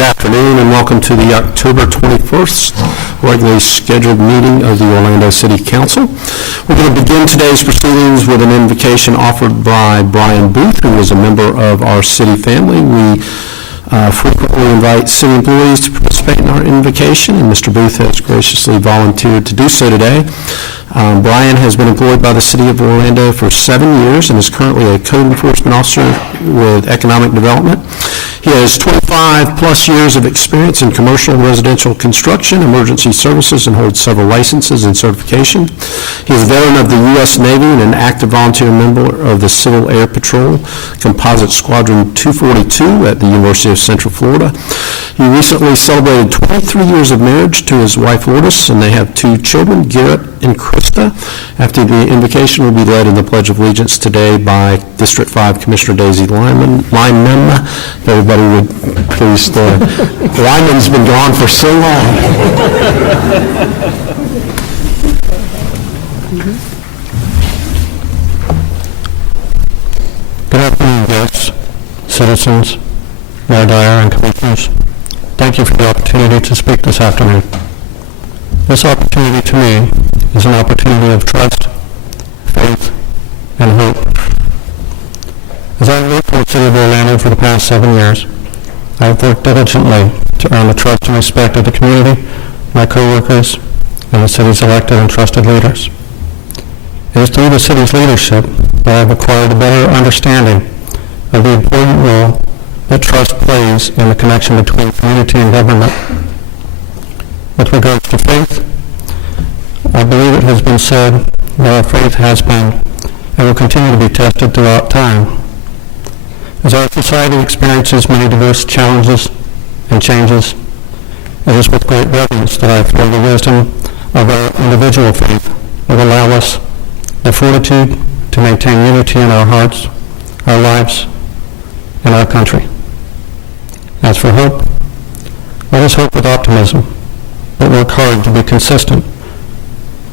Good afternoon and welcome to the October 21st regularly scheduled meeting of the Orlando City Council. We're going to begin today's proceedings with an invocation offered by Brian Booth, who is a member of our city family. We frequently invite city employees to participate in our invocation, and Mr. Booth has graciously volunteered to do so today. Brian has been employed by the City of Orlando for 7 years and is currently a code enforcement officer with economic development. He has 25 plus years of experience in commercial and residential construction, emergency services, and holds several licenses and certification. He is a veteran of the U.S. Navy and an active volunteer member of the Civil Air Patrol Composite Squadron 242 at the University of Central Florida. He recently celebrated 23 years of marriage to his wife Lourdes, and they have 2 children, Garrett and Krista. After the invocation will be led in the Pledge of Allegiance today by District 5 Commissioner Daisy Lyman. If everybody would please stand. Lyman's been gone for so long. Good afternoon, guests, citizens, Mayor Dyer, and commissioners. Thank you for the opportunity to speak this afternoon. This opportunity to me is an opportunity of trust, faith, and hope. As I have worked for the City of Orlando for the past 7 years, I have worked diligently to earn the trust and respect of the community, my co-workers, and the city's elected and trusted leaders. It is through the city's leadership that I have acquired a better understanding of the important role that trust plays in the connection between community and government. With regards to faith, I believe it has been said that our faith has been and will continue to be tested throughout time. As our society experiences many diverse challenges and changes, it is with great reverence that I feel the wisdom of our individual faith will allow us the fortitude to maintain unity in our hearts, our lives, and our country. As for hope, let us hope with optimism, but work hard to be consistent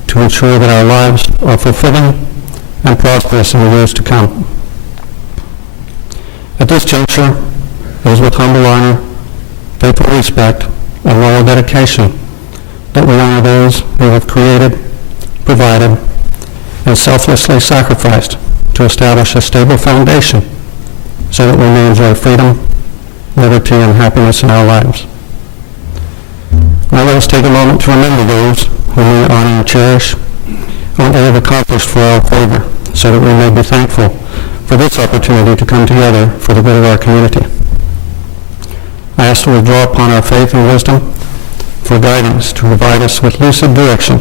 to ensure that our lives are fulfilling and prosperous in the years to come. At this juncture, it is with humble honor, faithful respect, and loyal dedication that we honor those who have created, provided, and selflessly sacrificed to establish a stable foundation so that we may enjoy freedom, liberty, and happiness in our lives. Now let us take a moment to remember those whom we honor and cherish and what they have accomplished for our favor, so that we may be thankful for this opportunity to come together for the good of our community. I ask to draw upon our faith and wisdom for guidance to provide us with lucid direction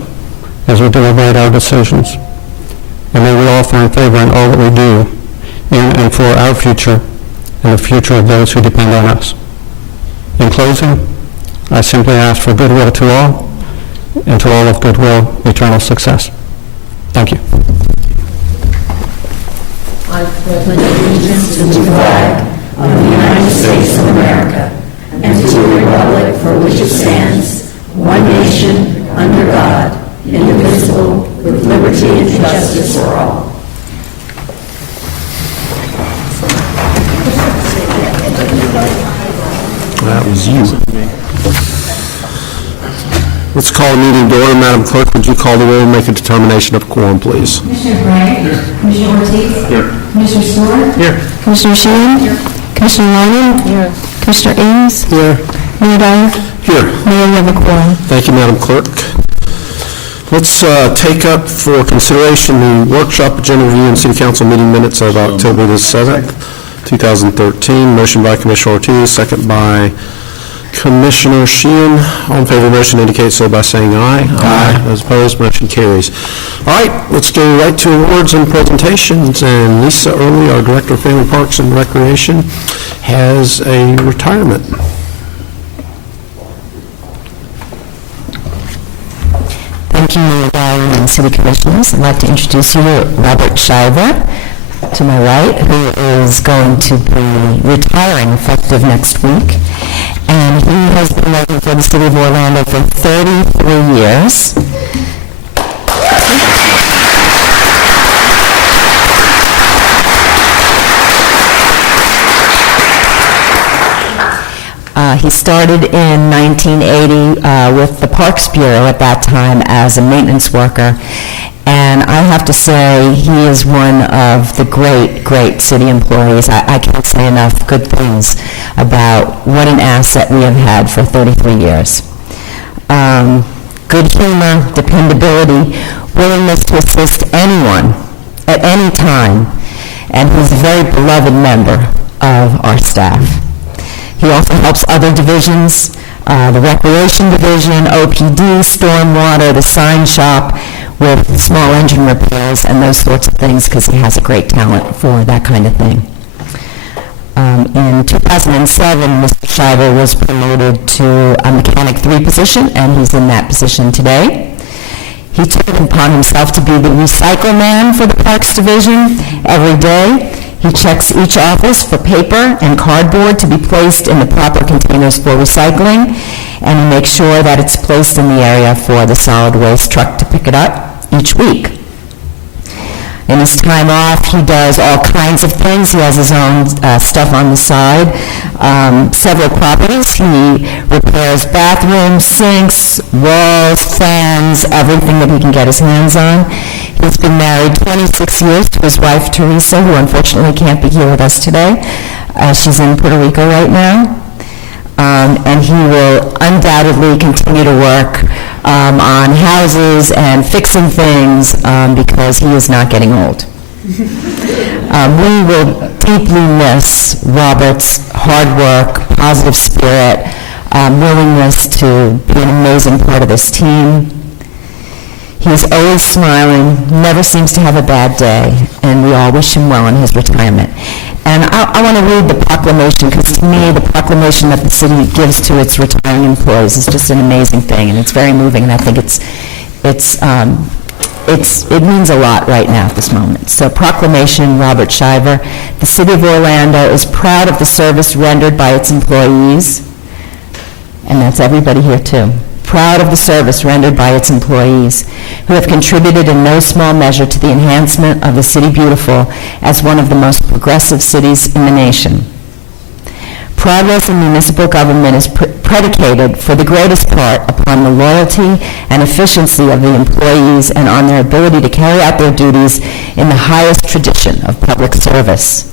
as we deliberate our decisions. And may we all find favor in all that we do in and for our future and the future of those who depend on us. In closing, I simply ask for goodwill to all, and to all of goodwill, eternal success. Thank you. I pledge allegiance to the flag of the United States of America and to the republic for which it stands, one nation, under God, indivisible, with liberty and justice for all. That was you. Let's call the meeting to order. Madam Clerk, would you call the roll and make a determination of quorum, please? Commissioner Gray? Here. Commissioner Ortiz? Here. Commissioner Stewart? Here. Commissioner Sheehan? Here. Commissioner Lyman? Here. Commissioner Ames? Here. Mayor Dyer? Here. Mayor, you have a quorum. Thank you, Madam Clerk. Let's take up for consideration the workshop agenda review and City Council meeting minutes of October the 7th, 2013. Motion by Commissioner Ortiz, second by Commissioner Sheehan. All in favor of the motion indicate so by saying aye. Aye. Those opposed, motion carries. All right, let's go right to awards and presentations. And Lisa Early, our Director of Family Parks and Recreation, has a retirement. Thank you, Mayor Dyer and City Commissioners. I'd like to introduce you to Robert Shiver, to my right, who is going to be retiring effective next week. And he has been working for the City of Orlando for 33 years. He started in 1980 with the Parks Bureau at that time as a maintenance worker. And I have to say, he is one of the great, great city employees. I can't say enough good things about what an asset we have had for 33 years. Good humor, dependability, willingness to assist anyone at any time, and he's a very beloved member of our staff. He also helps other divisions, the Recreation Division, OPD, Stormwater, the sign shop, with small engine repairs and those sorts of things, because he has a great talent for that kind of thing. In 2007, Mr. Shiver was promoted to a Mechanic 3 position, and he's in that position today. He took it upon himself to be the recycle man for the Parks Division every day. He checks each office for paper and cardboard to be placed in the proper containers for recycling, and he makes sure that it's placed in the area for the solid waste truck to pick it up each week. In his time off, he does all kinds of things. He has his own stuff on the side. Several properties. He repairs bathrooms, sinks, walls, fans, everything that he can get his hands on. He's been married 26 years to his wife, Teresa, who unfortunately can't be here with us today. She's in Puerto Rico right now. And he will undoubtedly continue to work on houses and fixing things because he is not getting old. We will deeply miss Robert's hard work, positive spirit, willingness to be an amazing part of this team. He is always smiling, never seems to have a bad day, and we all wish him well in his retirement. And I want to read the proclamation, because to me, the proclamation that the city gives to its retiring employees is just an amazing thing, and it's very moving, and I think it means a lot right now at this moment. So, proclamation, Robert Shiver. The City of Orlando is proud of the service rendered by its employees, and that's everybody here too. Proud of the service rendered by its employees, who have contributed in no small measure to the enhancement of the City Beautiful as one of the most progressive cities in the nation. Progress in municipal government is predicated, for the greatest part, upon the loyalty and efficiency of the employees and on their ability to carry out their duties in the highest tradition of public service.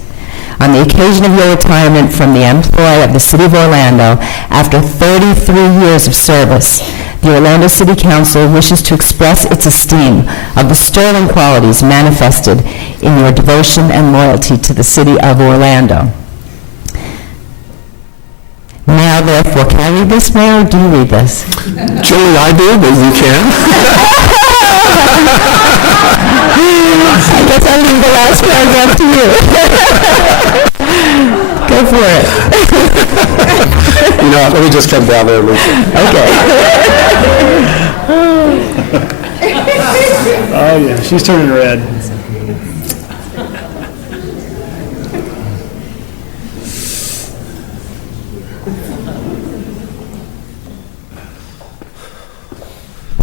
On the occasion of your retirement from the employ of the City of Orlando, after 33 years of service, the Orlando City Council wishes to express its esteem of the sterling qualities manifested in your devotion and loyalty to the City of Orlando. Now, therefore, can I read this, Mayor, or do you read this? Julie, I do, but you can. I guess I'll leave the last paragraph to you. Go for it. You know, let me just come down there and read it. Okay. Oh, yeah, she's turning red.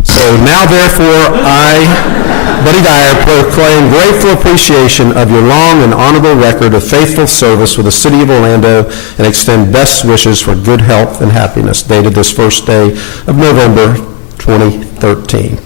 So now, therefore, I, Buddy Dyer, proclaim grateful appreciation of your long and honorable record of faithful service with the City of Orlando and extend best wishes for good health and happiness, dated this first day of November 2013.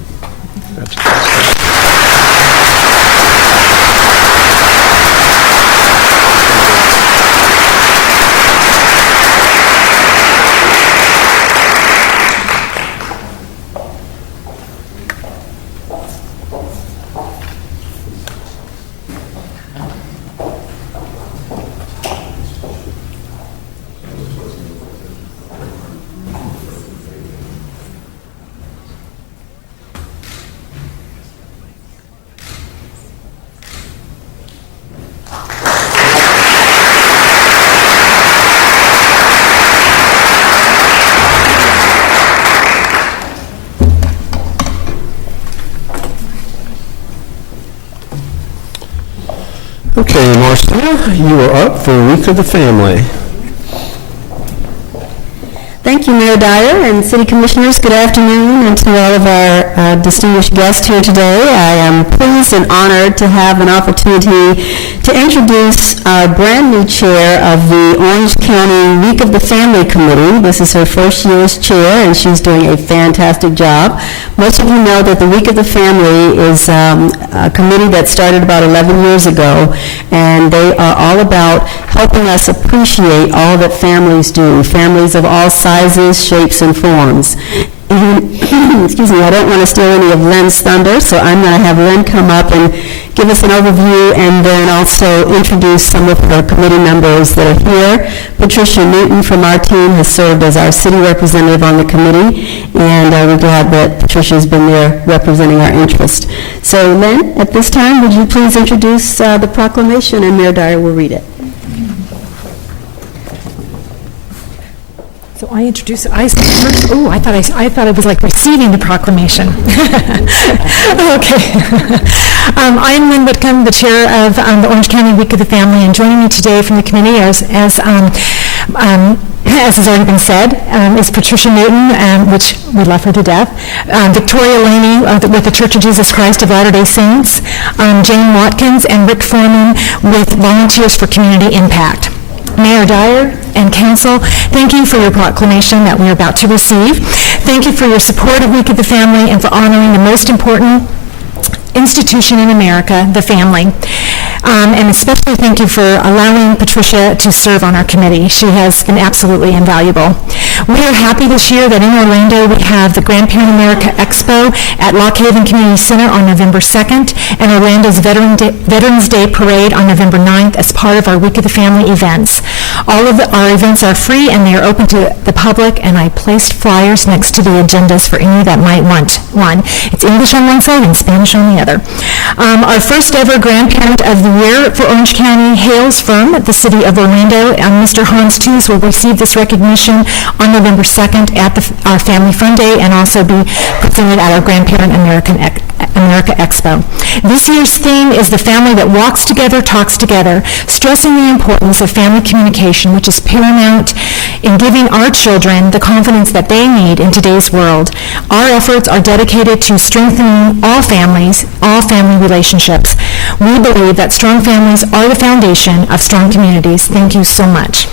Okay, Marcia, you are up for Week of the Family. Thank you, Mayor Dyer and City Commissioners. Good afternoon, and to all of our distinguished guests here today. I am pleased and honored to have an opportunity to introduce our brand-new chair of the Orange County Week of the Family Committee. This is her first year as chair, and she's doing a fantastic job. Most of you know that the Week of the Family is a committee that started about 11 years ago, and they are all about helping us appreciate all that families do, families of all sizes, shapes, and forms. And, excuse me, I don't want to steal any of Len's thunder, so I'm going to have Len come up and give us an overview and then also introduce some of our committee members that are here. Patricia Newton from our team has served as our city representative on the committee, and we're glad that Patricia's been there representing our interest. So, Len, at this time, would you please introduce the proclamation, and Mayor Dyer will read it. So I introduce, I first, oh, I thought it was like receiving the proclamation. Okay. I'm Lynn Whitcomb, the chair of the Orange County Week of the Family, and joining me today from the committee as has already been said, is Patricia Newton, which we love her to death, Victoria Laney with the Church of Jesus Christ of Latter-day Saints, Jane Watkins, and Rick Foreman with Volunteers for Community Impact. Mayor Dyer and Council, thank you for your proclamation that we're about to receive. Thank you for your support of Week of the Family and for honoring the most important institution in America, the family. And especially thank you for allowing Patricia to serve on our committee. She has been absolutely invaluable. We are happy this year that in Orlando we have the Grandparent America Expo at Lock Haven Community Center on November 2nd and Orlando's Veterans Day Parade on November 9th as part of our Week of the Family events. All of our events are free and they are open to the public, and I placed flyers next to the agendas for any that might want one. It's English on one side and Spanish on the other. Our first ever Grandparent of the Year for Orange County hails from the city of Orlando. Mr. Hans Tews will receive this recognition on November 2nd at our Family Fun Day and also be presented at our Grandparent America Expo. This year's theme is the family that walks together, talks together, stressing the importance of family communication, which is paramount in giving our children the confidence that they need in today's world. Our efforts are dedicated to strengthening all family relationships. We believe that strong families are the foundation of strong communities. Thank you so much.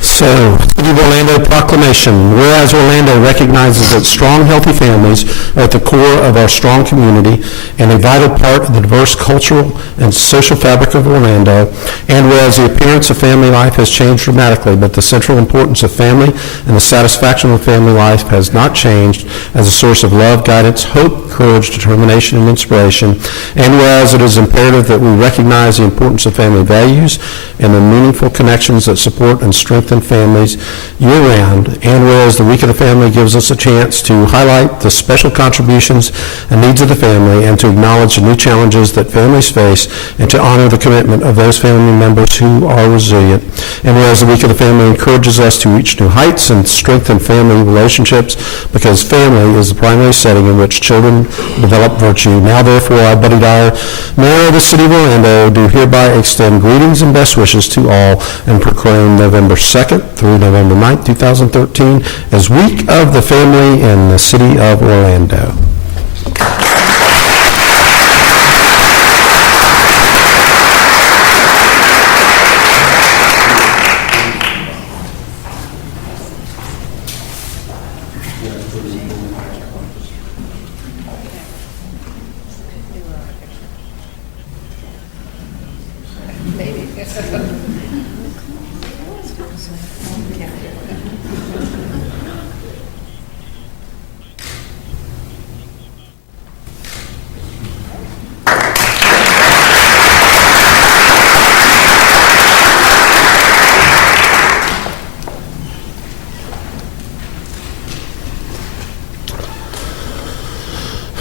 So, City of Orlando proclamation. Whereas Orlando recognizes that strong, healthy families are at the core of our strong community and a vital part of the diverse cultural and social fabric of Orlando, and whereas the appearance of family life has changed dramatically, but the central importance of family and the satisfaction of family life has not changed as a source of love, guidance, hope, courage, determination, and inspiration, and whereas it is imperative that we recognize the importance of family values and the meaningful connections that support and strengthen families year-round, and whereas the Week of the Family gives us a chance to highlight the special contributions and needs of the family and to acknowledge the new challenges that families face and to honor the commitment of those family members who are resilient, and whereas the Week of the Family encourages us to reach new heights and strengthen family relationships because family is the primary setting in which children develop virtue. Now, therefore, I, Buddy Dyer, Mayor of the City of Orlando, do hereby extend greetings and best wishes to all and proclaim November 2nd through November 9th, 2013 as Week of the Family in the City of Orlando.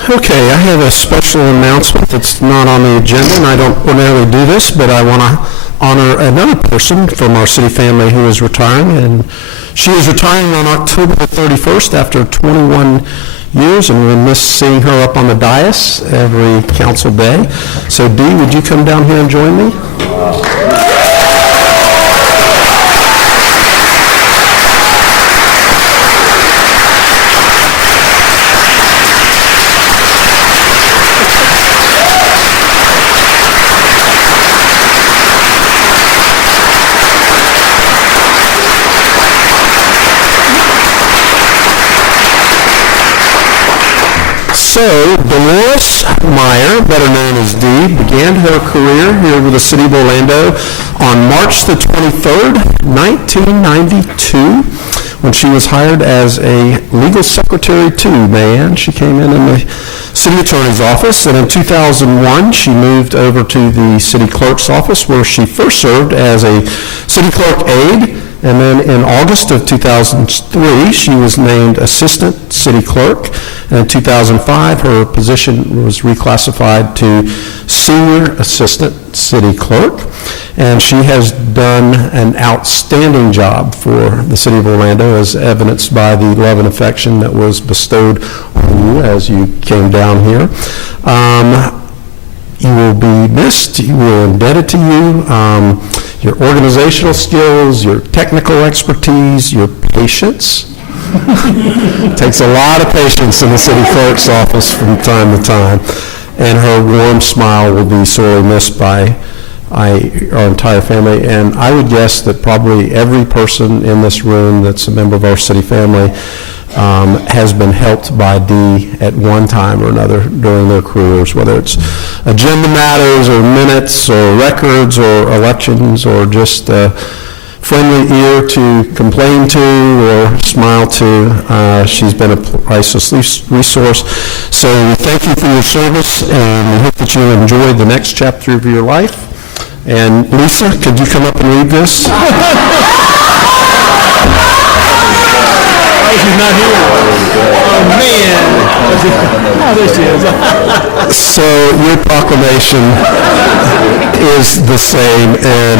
Okay, I have a special announcement that's not on the agenda, and I don't ordinarily do this, but I want to honor another person from our city family who is retiring, and she is retiring on October the 31st after 21 years, and we'll miss seeing her up on the dais every council day. So Dee, would you come down here and join me? So, Dolores Meyer, better known as Dee, began her career here with the City of Orlando on March the 23rd, 1992, when she was hired as a legal secretary to Mayanne. She came in the city attorney's office, and in 2001, she moved over to the city clerk's office, where she first served as a city clerk aide. And then in August of 2003, she was named Assistant City Clerk. And in 2005, her position was reclassified to Senior Assistant City Clerk. And she has done an outstanding job for the City of Orlando, as evidenced by the love and affection that was bestowed on you as you came down here. You will be missed. We're indebted to you. Your organizational skills, your technical expertise, your patience. Takes a lot of patience in the city clerk's office from time to time. And her warm smile will be sorely missed by our entire family. And I would guess that probably every person in this room that's a member of our city family has been helped by Dee at one time or another during their careers, whether it's agenda matters or minutes or records or elections or just a friendly ear to complain to or smile to. She's been a priceless resource. So we thank you for your service, and we hope that you enjoy the next chapter of your life. And Lisa, could you come up and read this? She's not here. Oh, man. Oh, there she is. So your proclamation is the same, and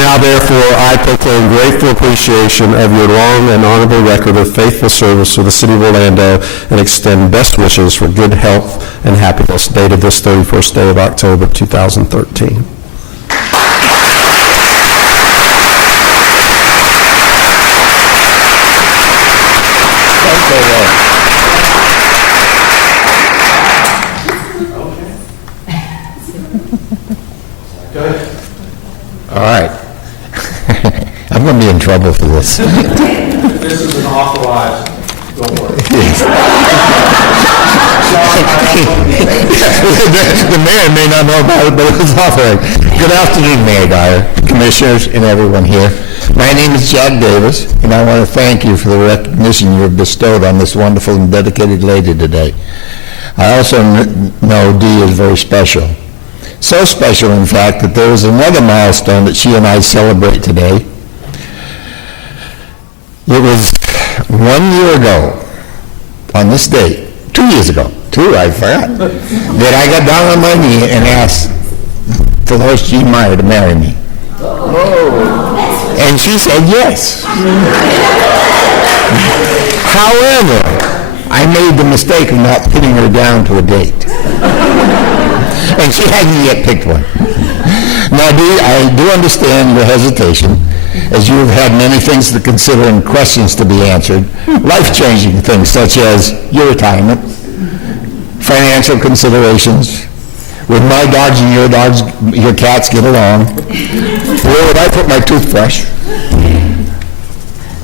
now therefore I proclaim grateful appreciation of your long and honorable record of faithful service to the City of Orlando, and extend best wishes for good health and happiness, dated this 31st day of October 2013. All right. I'm going to be in trouble for this. This is an authorized, don't worry. The mayor may not know about it, but it was authorized. Good afternoon, Mayor Dyer, commissioners, and everyone here. My name is Jack Davis, and I want to thank you for the recognition you have bestowed on this wonderful and dedicated lady today. I also know Dee is very special. So special, in fact, that there is another milestone that she and I celebrate today. It was 1 year ago, on this date, 2 years ago, I forgot, that I got down on my knee and asked Dolores G. Meyer to marry me. And she said yes. However, I made the mistake of not pinning her down to a date. And she hasn't yet picked one. Now, Dee, I do understand your hesitation, as you have had many things to consider and questions to be answered, life-changing things such as your retirement, financial considerations, would my dogs and your cats get along? Where would I put my toothbrush?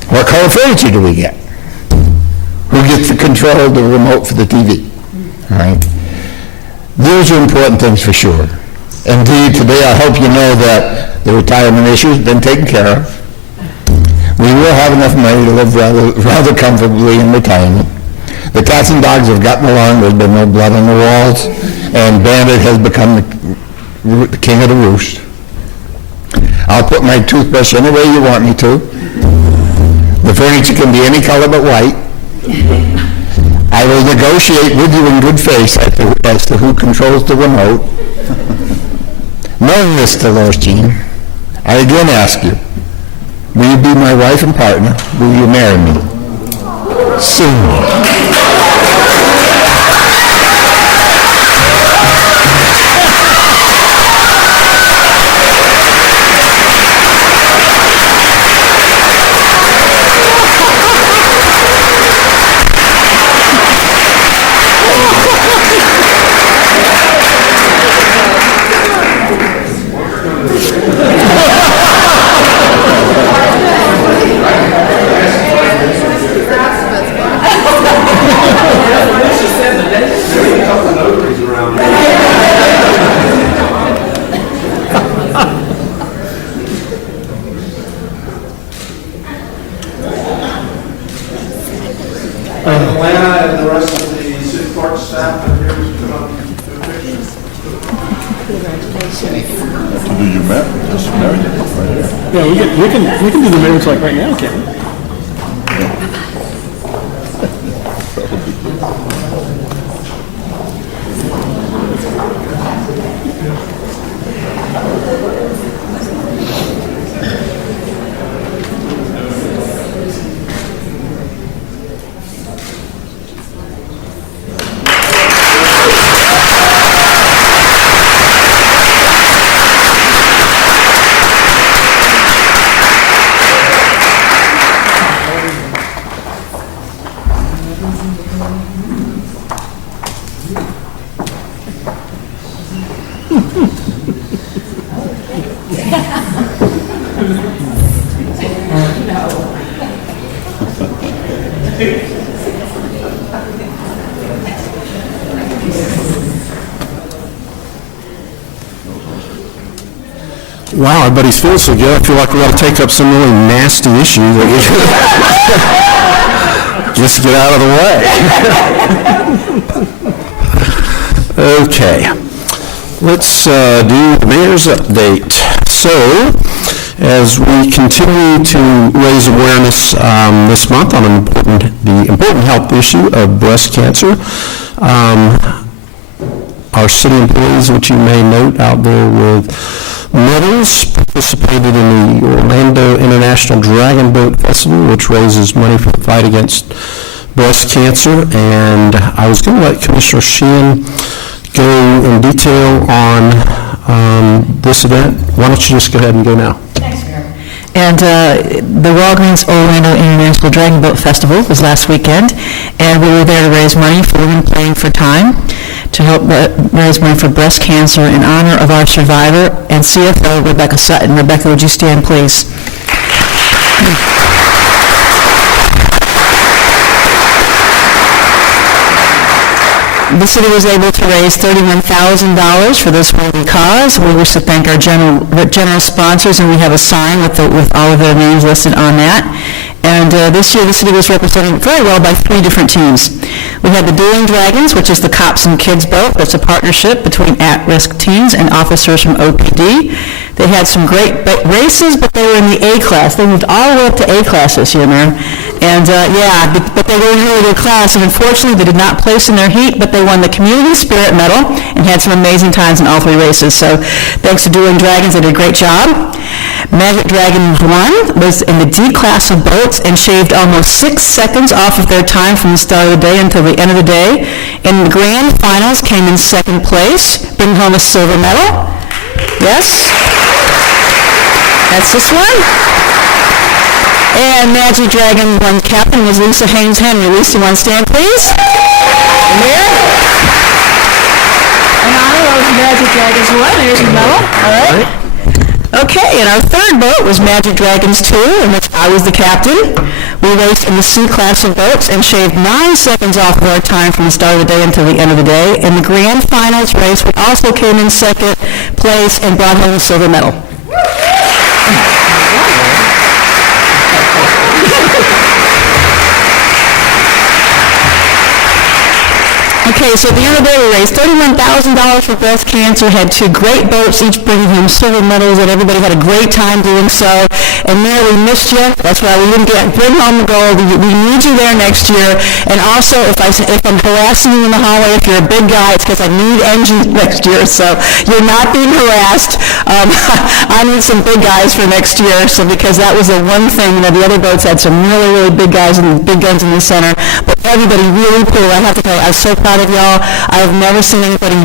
What color furniture do we get? Who gets the control of the remote for the TV? All right. Those are important things for sure. Indeed, today I hope you know that the retirement issue has been taken care of. We will have enough money to live rather comfortably in retirement. The cats and dogs have gotten along. There's been no blood on the walls, and Bandit has become the king of the roost. I'll put my toothbrush any way you want me to. The furniture can be any color but white. I will negotiate with you in good faith as to who controls the remote. Knowing this, Dolores Jean, I again ask you, will you be my wife and partner? Will you marry me? Soon. Do you just marry them right here? Yeah, we can do the marriage like right now, can't we? Wow, everybody's feeling so good. I feel like we ought to take up some really nasty issue that we just get out of the way. Okay. Let's do the mayor's update. So, as we continue to raise awareness this month on the important health issue of breast cancer, our city employees, which you may note out there with medals, participated in the Orlando International Dragon Boat Festival, which raises money for the fight against breast cancer. And I was going to let Commissioner Sheehan go in detail on this event. Why don't you just go ahead and go now? And the Walgreens Orlando International Dragon Boat Festival was last weekend, and we were there to raise money for Women Playing for Time, to help raise money for breast cancer in honor of our survivor and CFO, Rebecca Sutton. Rebecca, would you stand, please? The city was able to raise $31,000 for this worthy cause. We wish to thank our generous sponsors, and we have a sign with all of their names listed on that. And this year, the city was represented very well by 3 different teams. We had the Dueling Dragons, which is the Cops and Kids boat. That's a partnership between at-risk teens and officers from OPD. They had some great races, but they were in the A class. They moved all the way up to A class this year, man. And but they were in a really good class, and unfortunately, they did not place in their heat, but they won the Community Spirit Medal and had some amazing times in all 3 races. So thanks to Dueling Dragons, they did a great job. Magic Dragon 1 was in the D class of boats and shaved almost 6 seconds off of their time from the start of the day until the end of the day. In the grand finals, came in 2nd place, bringing home a silver medal. Yes? That's this one. And Magic Dragon 1 captain was Lisa Haynes Henry. Lisa, one stand, please. Here. In honor of Magic Dragons 1, there's your medal. All right. Okay, and our 3rd boat was Magic Dragons 2, in which I was the captain. We raced in the C class of boats and shaved 9 seconds off of our time from the start of the day until the end of the day. In the grand finals race, we also came in 2nd place and brought home a silver medal. Okay, so at the end of the day, we raised $31,000 for breast cancer, had 2 great boats, each bringing home silver medals, and everybody had a great time doing so. And Mayor, we missed you. That's why we didn't bring home the gold. We need you there next year. And also, if I'm harassing you in the hallway, if you're a big guy, it's because I need engines next year. So you're not being harassed. I need some big guys for next year. So because that was the one thing, the other boats had some really, really big guys and big guns in the center. But everybody really cool. I have to tell you, I'm so proud of y'all. I've never seen anybody,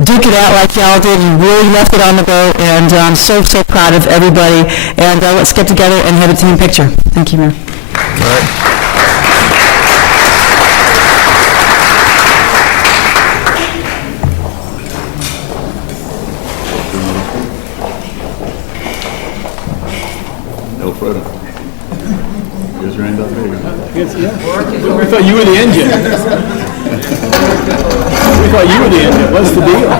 duke it out like y'all did. You really left it on the boat, and I'm so, so proud of everybody. And let's get together and have a team picture. Thank you, Mayor. All right. Alfredo. Here's your hand up there. We thought you were the engine. We thought you were the engine. What's the deal?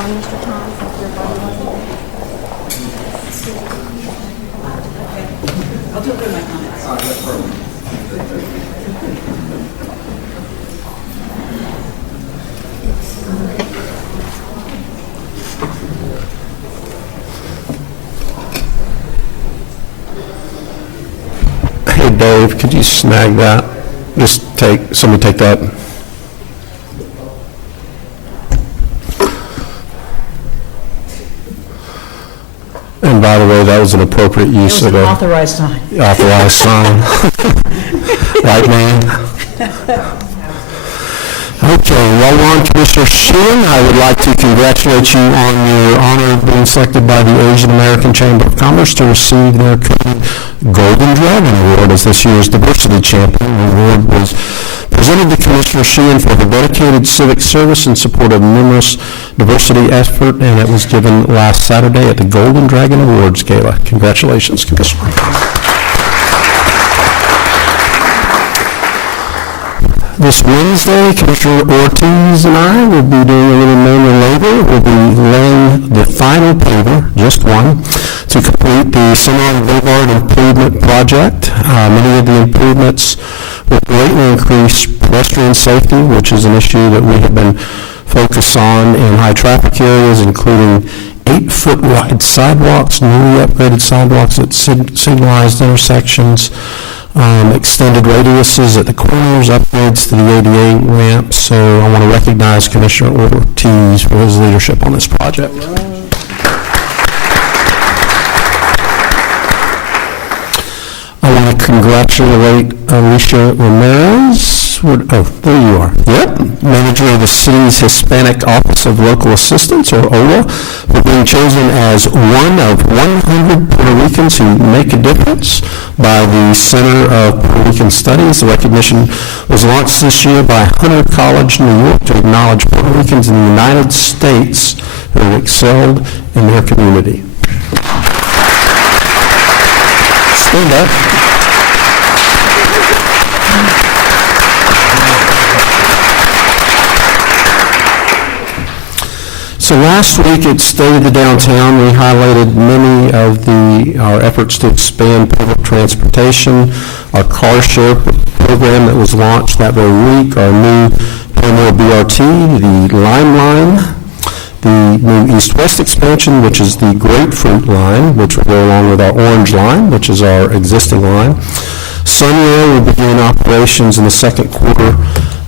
Hey, Dave, could you snag that? Somebody take that. And by the way, that was an appropriate use of a Authorized sign. authorized sign. Right, man? Okay, while we're on Commissioner Sheehan, I would like to congratulate you on your honor of being selected by the Asian American Chamber of Commerce to receive their Golden Dragon Award as this year's Diversity Champion. The award was presented to Commissioner Sheehan for her dedicated civic service in support of numerous diversity effort, and it was given last Saturday at the Golden Dragon Awards Gala. Congratulations, Commissioner. This Wednesday, Commissioner Ortiz and I will be doing a little manual labor. We'll be laying the final paver, just one, to complete the Cimarron Boulevard Improvement Project. Many of the improvements will greatly increase pedestrian safety, which is an issue that we have been focused on in high-traffic areas, including 8-foot wide sidewalks, newly upgraded sidewalks at signalized intersections, extended radiuses at the corners, upgrades to the ADA ramp. So I want to recognize Commissioner Ortiz for his leadership on this project. I want to congratulate Alicia Ramirez. There you are. Yep. Manager of the city's Hispanic Office of Local Assistance, or OLA, for being chosen as one of 100 Puerto Ricans who make a difference by the Center of Puerto Rican Studies. The recognition was launched this year by Hunter College, New York, to acknowledge Puerto Ricans in the United States who have excelled in their community. Stand up. So last week at State of the Downtown, we highlighted many of our efforts to expand public transportation, our car share program that was launched that very week, our new Paramore BRT, the Lime Line, the new East-West expansion, which is the Grapefruit Line, which will go along with our Orange Line, which is our existing line. Sunrail will begin operations in the second quarter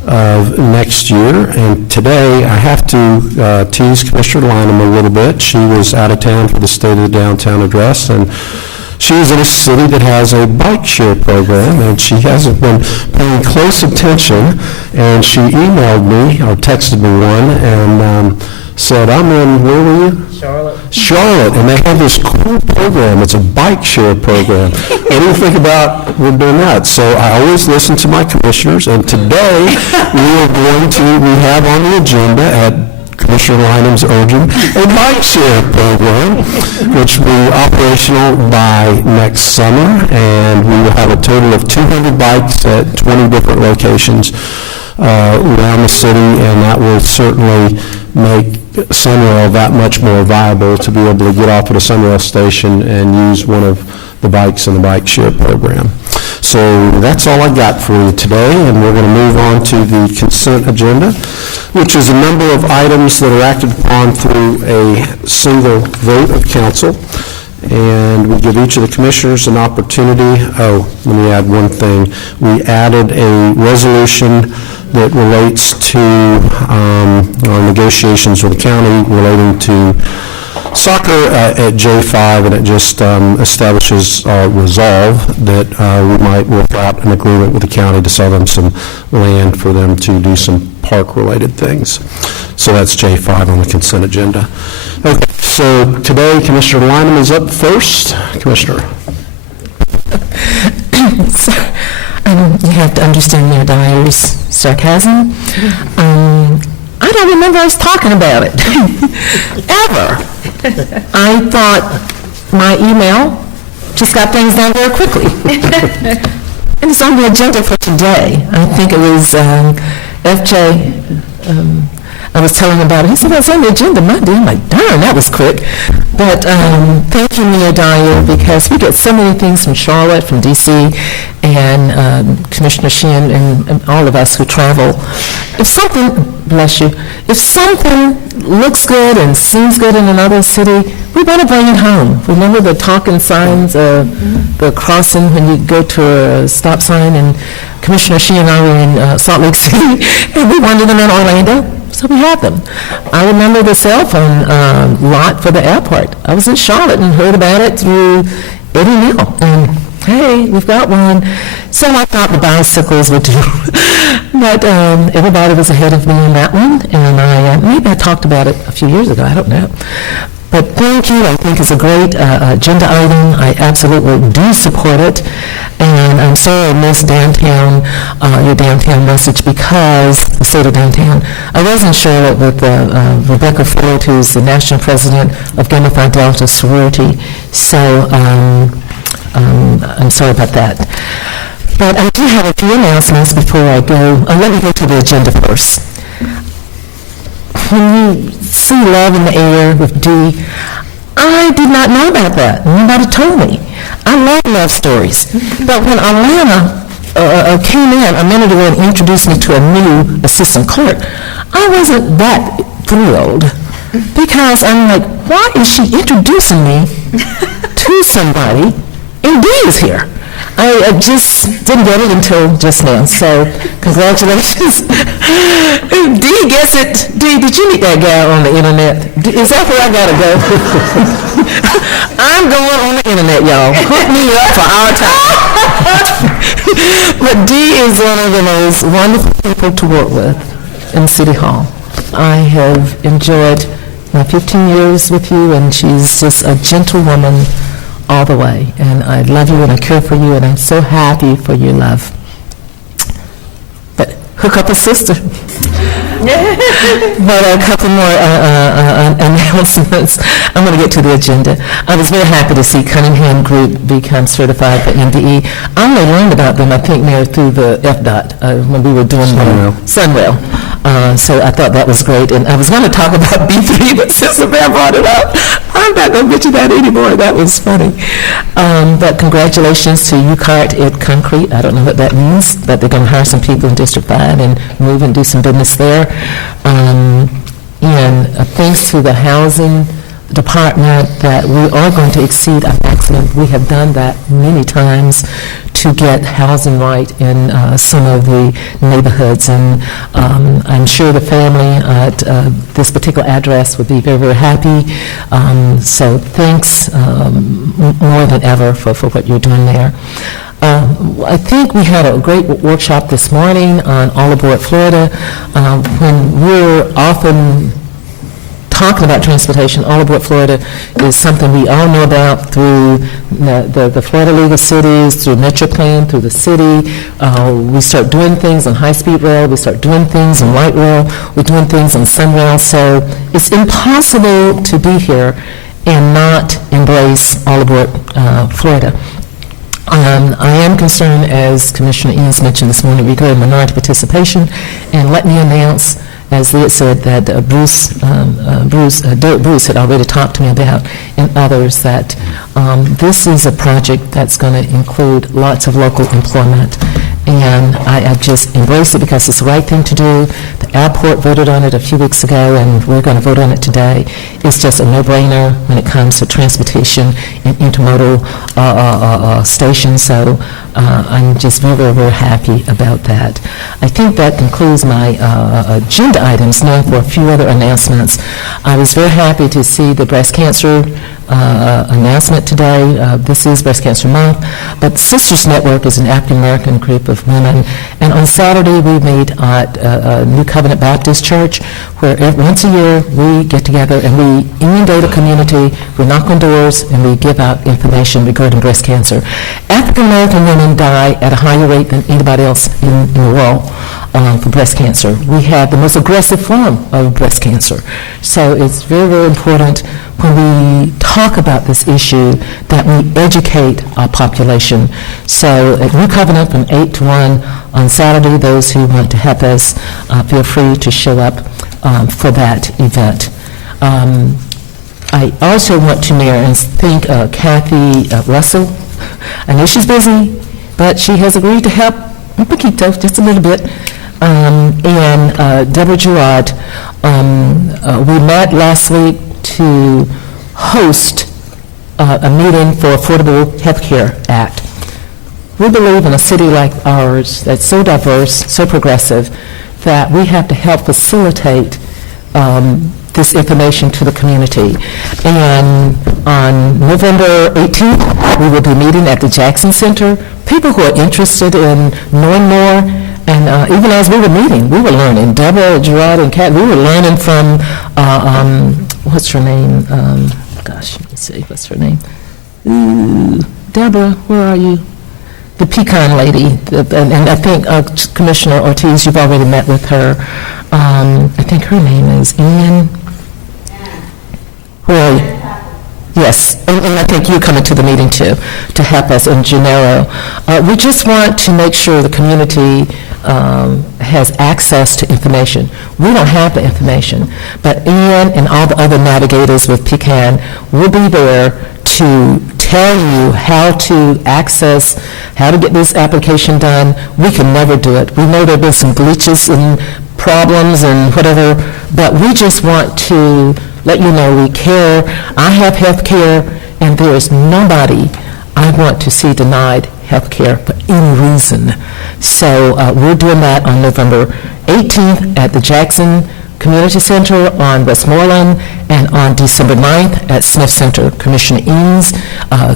of next year, and today I have to tease Commissioner Lynham a little bit. She was out of town for the State of the Downtown address, and she is in a city that has a bike share program, and she hasn't been paying close attention, and she emailed me, or texted me one, and said, I'm in, where were you? Charlotte, and they have this cool program. It's a bike share program. What do you think about we're doing that? So I always listen to my commissioners, and today we have on the agenda at Commissioner Lynham's urging a bike share program, which will be operational by next summer, and we will have a total of 200 bikes at 20 different locations around the city, and that will certainly make Sunrail that much more viable to be able to get off at a Sunrail station and use one of the bikes in the bike share program. So that's all I got for you today, and we're going to move on to the consent agenda, which is a number of items that are acted upon through a single vote of council. And we give each of the commissioners an opportunity. Oh, let me add one thing. We added a resolution that relates to our negotiations with the county relating to soccer at J5, and it just establishes our resolve that we might work out an agreement with the county to sell them some land for them to do some park-related things. So that's J5 on the consent agenda. Okay, so today Commissioner Lynham is up first. Commissioner. You have to understand Mayor Dyer's sarcasm. I don't remember us talking about it, ever. I thought my email just got things done very quickly. And it's on the agenda for today. I think it was FJ I was telling him about it. He said, "That's on the agenda Monday." I'm like, darn, that was quick. But thank you, Mia Dyer, because we get so many things from Charlotte, from D.C., and Commissioner Sheehan, and all of us who travel. If something, bless you, if something looks good and seems good in another city, we want to bring it home. Remember the talking signs, the crossing when you go to a stop sign, and Commissioner Sheehan and I were in Salt Lake City, and we wanted them in Orlando, so we had them. I remember the cell phone lot for the airport. I was in Charlotte and heard about it through Eddie Neal, and hey, we've got one. So I thought the bicycles would do. But everybody was ahead of me on that one, and maybe I talked about it a few years ago, I don't know. But thank you, I think it's a great agenda item. I absolutely do support it. And I'm sorry I missed downtown, your downtown message, because the state of downtown. I was in Charlotte with Rebecca Ford, who's the national president of Gamma Phi Delta sorority. So I'm sorry about that. But I do have a few announcements before I go. Let me go to the agenda first. When you see Love in the Air with Dee, I did not know about that. Nobody told me. I love love stories. But when Alana came in a minute ago and introduced me to a new assistant clerk, I wasn't that thrilled, because I'm like, why is she introducing me to somebody and Dee is here? I just didn't get it until just now, so congratulations. Dee gets it. Dee, did you meet that guy on the internet? Is that where I gotta go? I'm going on the internet, y'all. Hook me up for our time. But Dee is one of the most wonderful people to work with in City Hall. I have enjoyed my 15 years with you, and she's just a gentle woman all the way, and I love you and I care for you, and I'm so happy for your love. But hook up a sister. But a couple more announcements. I'm going to get to the agenda. I was very happy to see Cunningham Group become certified for MDE. I only learned about them, I think, Mayor, through the FDOT when we were doing Sunwell. So I thought that was great. And I was going to talk about B3, but since the mayor brought it up, I'm not going to mention that anymore. That was funny. But congratulations to UCART at Concrete. I don't know what that means, but they're going to hire some people in District 5 and move and do some business there. And thanks to the housing department that we are going to exceed our maximum. We have done that many times to get housing right in some of the neighborhoods, and I'm sure the family at this particular address would be very, very happy. So thanks more than ever for what you're doing there. I think we had a great workshop this morning on All Aboard Florida. When we're often talking about transportation, All Aboard Florida is something we all know about through the Florida League of Cities, through MetroPlan, through the city. We start doing things on high-speed rail. We start doing things on light rail. We're doing things on Sunrail. So it's impossible to be here and not embrace All Aboard Florida. I am concerned, as Commissioner Eads mentioned this morning, regarding minority participation, and let me announce, as Leah said, that Derek Bruce had already talked to me about, and others, that this is a project that's going to include lots of local employment. And I just embrace it because it's the right thing to do. The airport voted on it a few weeks ago, and we're going to vote on it today. It's just a no-brainer when it comes to transportation and intermodal stations. So I'm just very, very, very happy about that. I think that concludes my agenda items. Now for a few other announcements. I was very happy to see the breast cancer announcement today. This is Breast Cancer Month, but Sisters Network is an African-American group of women, and on Saturday we meet at New Covenant Baptist Church, where once a year we get together and we inundate the community, we knock on doors, and we give out information regarding breast cancer. African-American women die at a higher rate than anybody else in the world. For breast cancer. We have the most aggressive form of breast cancer. So it's very, very important when we talk about this issue that we educate our population. So at New Covenant from 8 to 1 on Saturday, those who want to help us, feel free to show up. for that event. I also want to, Mayor, and thank Kathy Russell. I know she's busy, but she has agreed to help Paquito just a little bit. And Deborah Gerard, we met last week to host a meeting for Affordable Health Care Act. We believe in a city like ours that's so diverse, so progressive, that we have to help facilitate this information to the community. And on November 18th, we will be meeting at the Jackson Center. People who are interested in knowing more, and even as we were meeting, we were learning. Deborah, Gerard, and Kat, we were learning from, what's her name? Gosh, let me see, what's her name? Ooh, Deborah, where are you? The pecan lady, and I think Commissioner Ortiz, you've already met with her. I think her name is Ian. Where are you? Yes, and I think you're coming to the meeting too, to help us in Gennaro. We just want to make sure the community has access to information. We don't have the information, but Ian and all the other navigators with Pecan will be there to tell you how to access, how to get this application done. We can never do it. We know there have been some glitches and problems and whatever, but we just want to let you know we care. I have health care, and there is nobody I want to see denied health care for any reason. So we're doing that on November 18th at the Jackson Community Center on Westmoreland, and on December 9th at Smith Center. Commissioner Eanes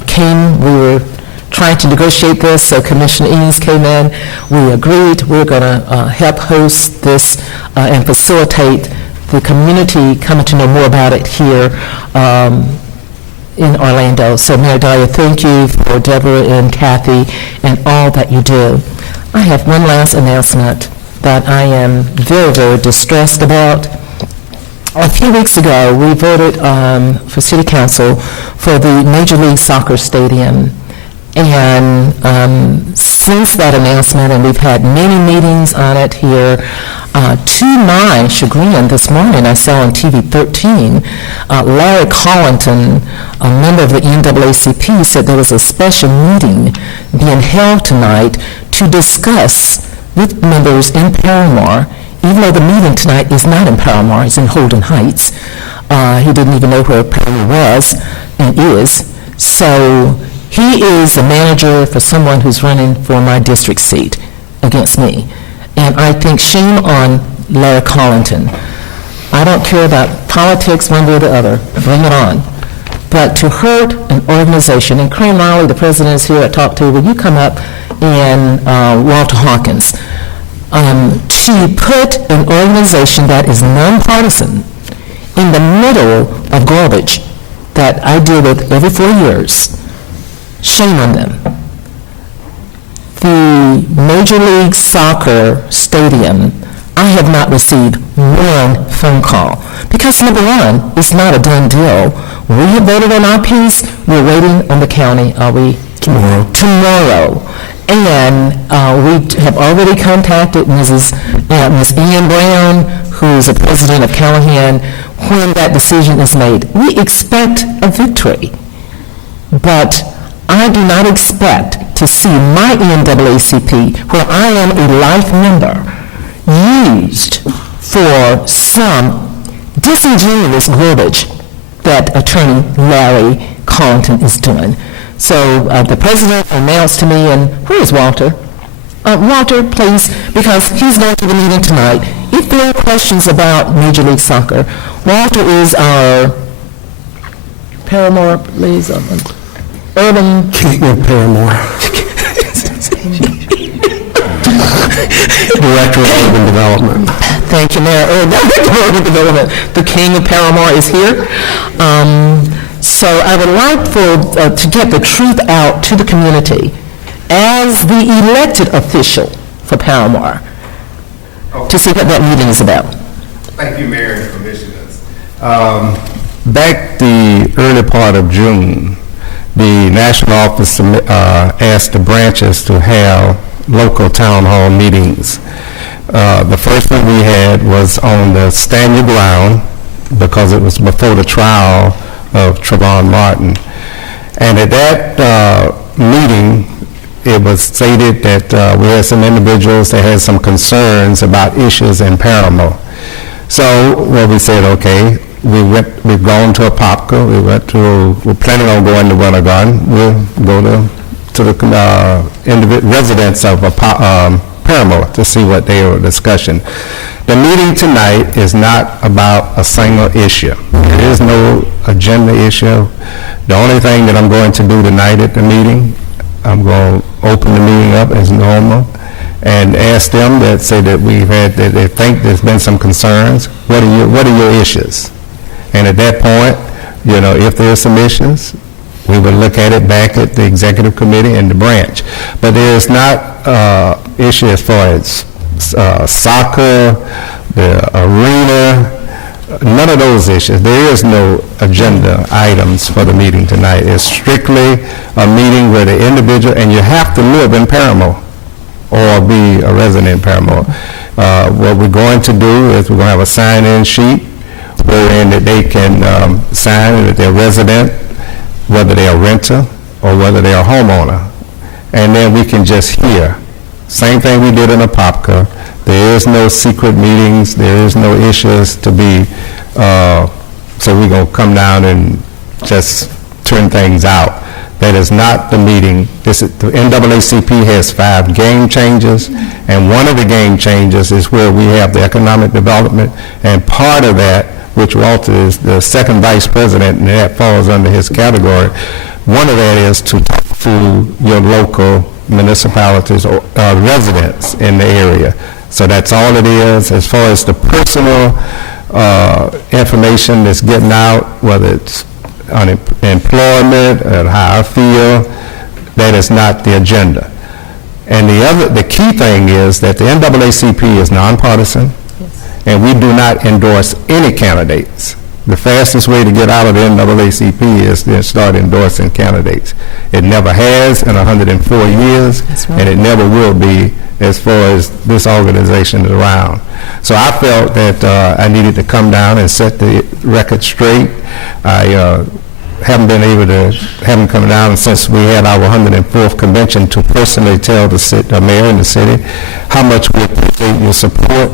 came. We were trying to negotiate this, so Commissioner Eanes came in. We agreed we're going to help host this and facilitate the community coming to know more about it here in Orlando. So Mayor Dyer, thank you for Deborah and Kathy and all that you do. I have one last announcement that I am very, very distressed about. A few weeks ago, we voted for City Council for the Major League Soccer Stadium. And since that announcement, and we've had many meetings on it here, to my chagrin this morning, I saw on TV 13, Larry Collington, a member of the NAACP, said there was a special meeting being held tonight to discuss with members in Paramore, even though the meeting tonight is not in Paramore, it's in Holden Heights. He didn't even know where Paramore was and is. So he is the manager for someone who's running for my district seat against me. And I think shame on Larry Collington. I don't care about politics one way or the other. Bring it on. But to hurt an organization, and Crane Raleigh, the president, is here at Talk To, will you come up, and Walter Hawkins, to put an organization that is nonpartisan in the middle of garbage that I deal with every 4 years. Shame on them. The Major League Soccer Stadium, I have not received one phone call. Because number one, it's not a done deal. We have voted on our piece. We're waiting on the county. Are we? Tomorrow. And we have already contacted Ms. Ian Brown, who's the president of Callahan, when that decision is made. We expect a victory. But I do not expect to see my NAACP, where I am a life member, used for some disingenuous garbage that Attorney Larry Collington is doing. So the president announced to me, and where is Walter? Walter, please, because he's going to the meeting tonight. If there are questions about Major League Soccer, Walter is our Paramore liaison. Urban Paramore. Director of Urban Development. Thank you, Mayor. Director of Urban Development. The king of Paramore is here. So I would like to get the truth out to the community as the elected official for Paramore to see what that meeting is about. Thank you, Mayor and Commissioners. Back the early part of June, the national office asked the branches to have local town hall meetings. The first one we had was on the Stand Your Ground, because it was before the trial of Trayvon Martin. And at that meeting, it was stated that we had some individuals that had some concerns about issues in Paramount. So, well, we said, okay, we've gone to Apopka, we're planning on going to Wintergarden, we'll go to the residents of Paramount to see what they were discussing. The meeting tonight is not about a single issue. There is no agenda issue. The only thing that I'm going to do tonight at the meeting, I'm going to open the meeting up as normal and ask them that say that that they think there's been some concerns. What are your issues? And at that point, if there's some issues, we would look at it back at the executive committee and the branch. But there's not issue as far as soccer, the arena, none of those issues. There is no agenda items for the meeting tonight. It's strictly a meeting where the individual, and you have to live in Paramount or be a resident in Paramount. What we're going to do is we're going to have a sign-in sheet wherein that they can sign that they're resident, whether they're a renter or whether they're a homeowner. And then we can just hear. Same thing we did in Apopka. There is no secret meetings. There is no issues to be, so we're going to come down and just turn things out. That is not the meeting. The NAACP has 5 game changers, and one of the game changers is where we have the economic development, and part of that, which Walter is the second vice president, and that falls under his category, one of that is to talk to your local municipalities or residents in the area. So that's all it is. As far as the personal information that's getting out, whether it's unemployment and how I feel, that is not the agenda. And the key thing is that the NAACP is nonpartisan, and we do not endorse any candidates. The fastest way to get out of the NAACP is to start endorsing candidates. It never has in 104 years, and it never will be as far as this organization is around. So I felt that I needed to come down and set the record straight. I haven't come down since we had our 104th convention to personally tell the mayor and the city how much we appreciate your support.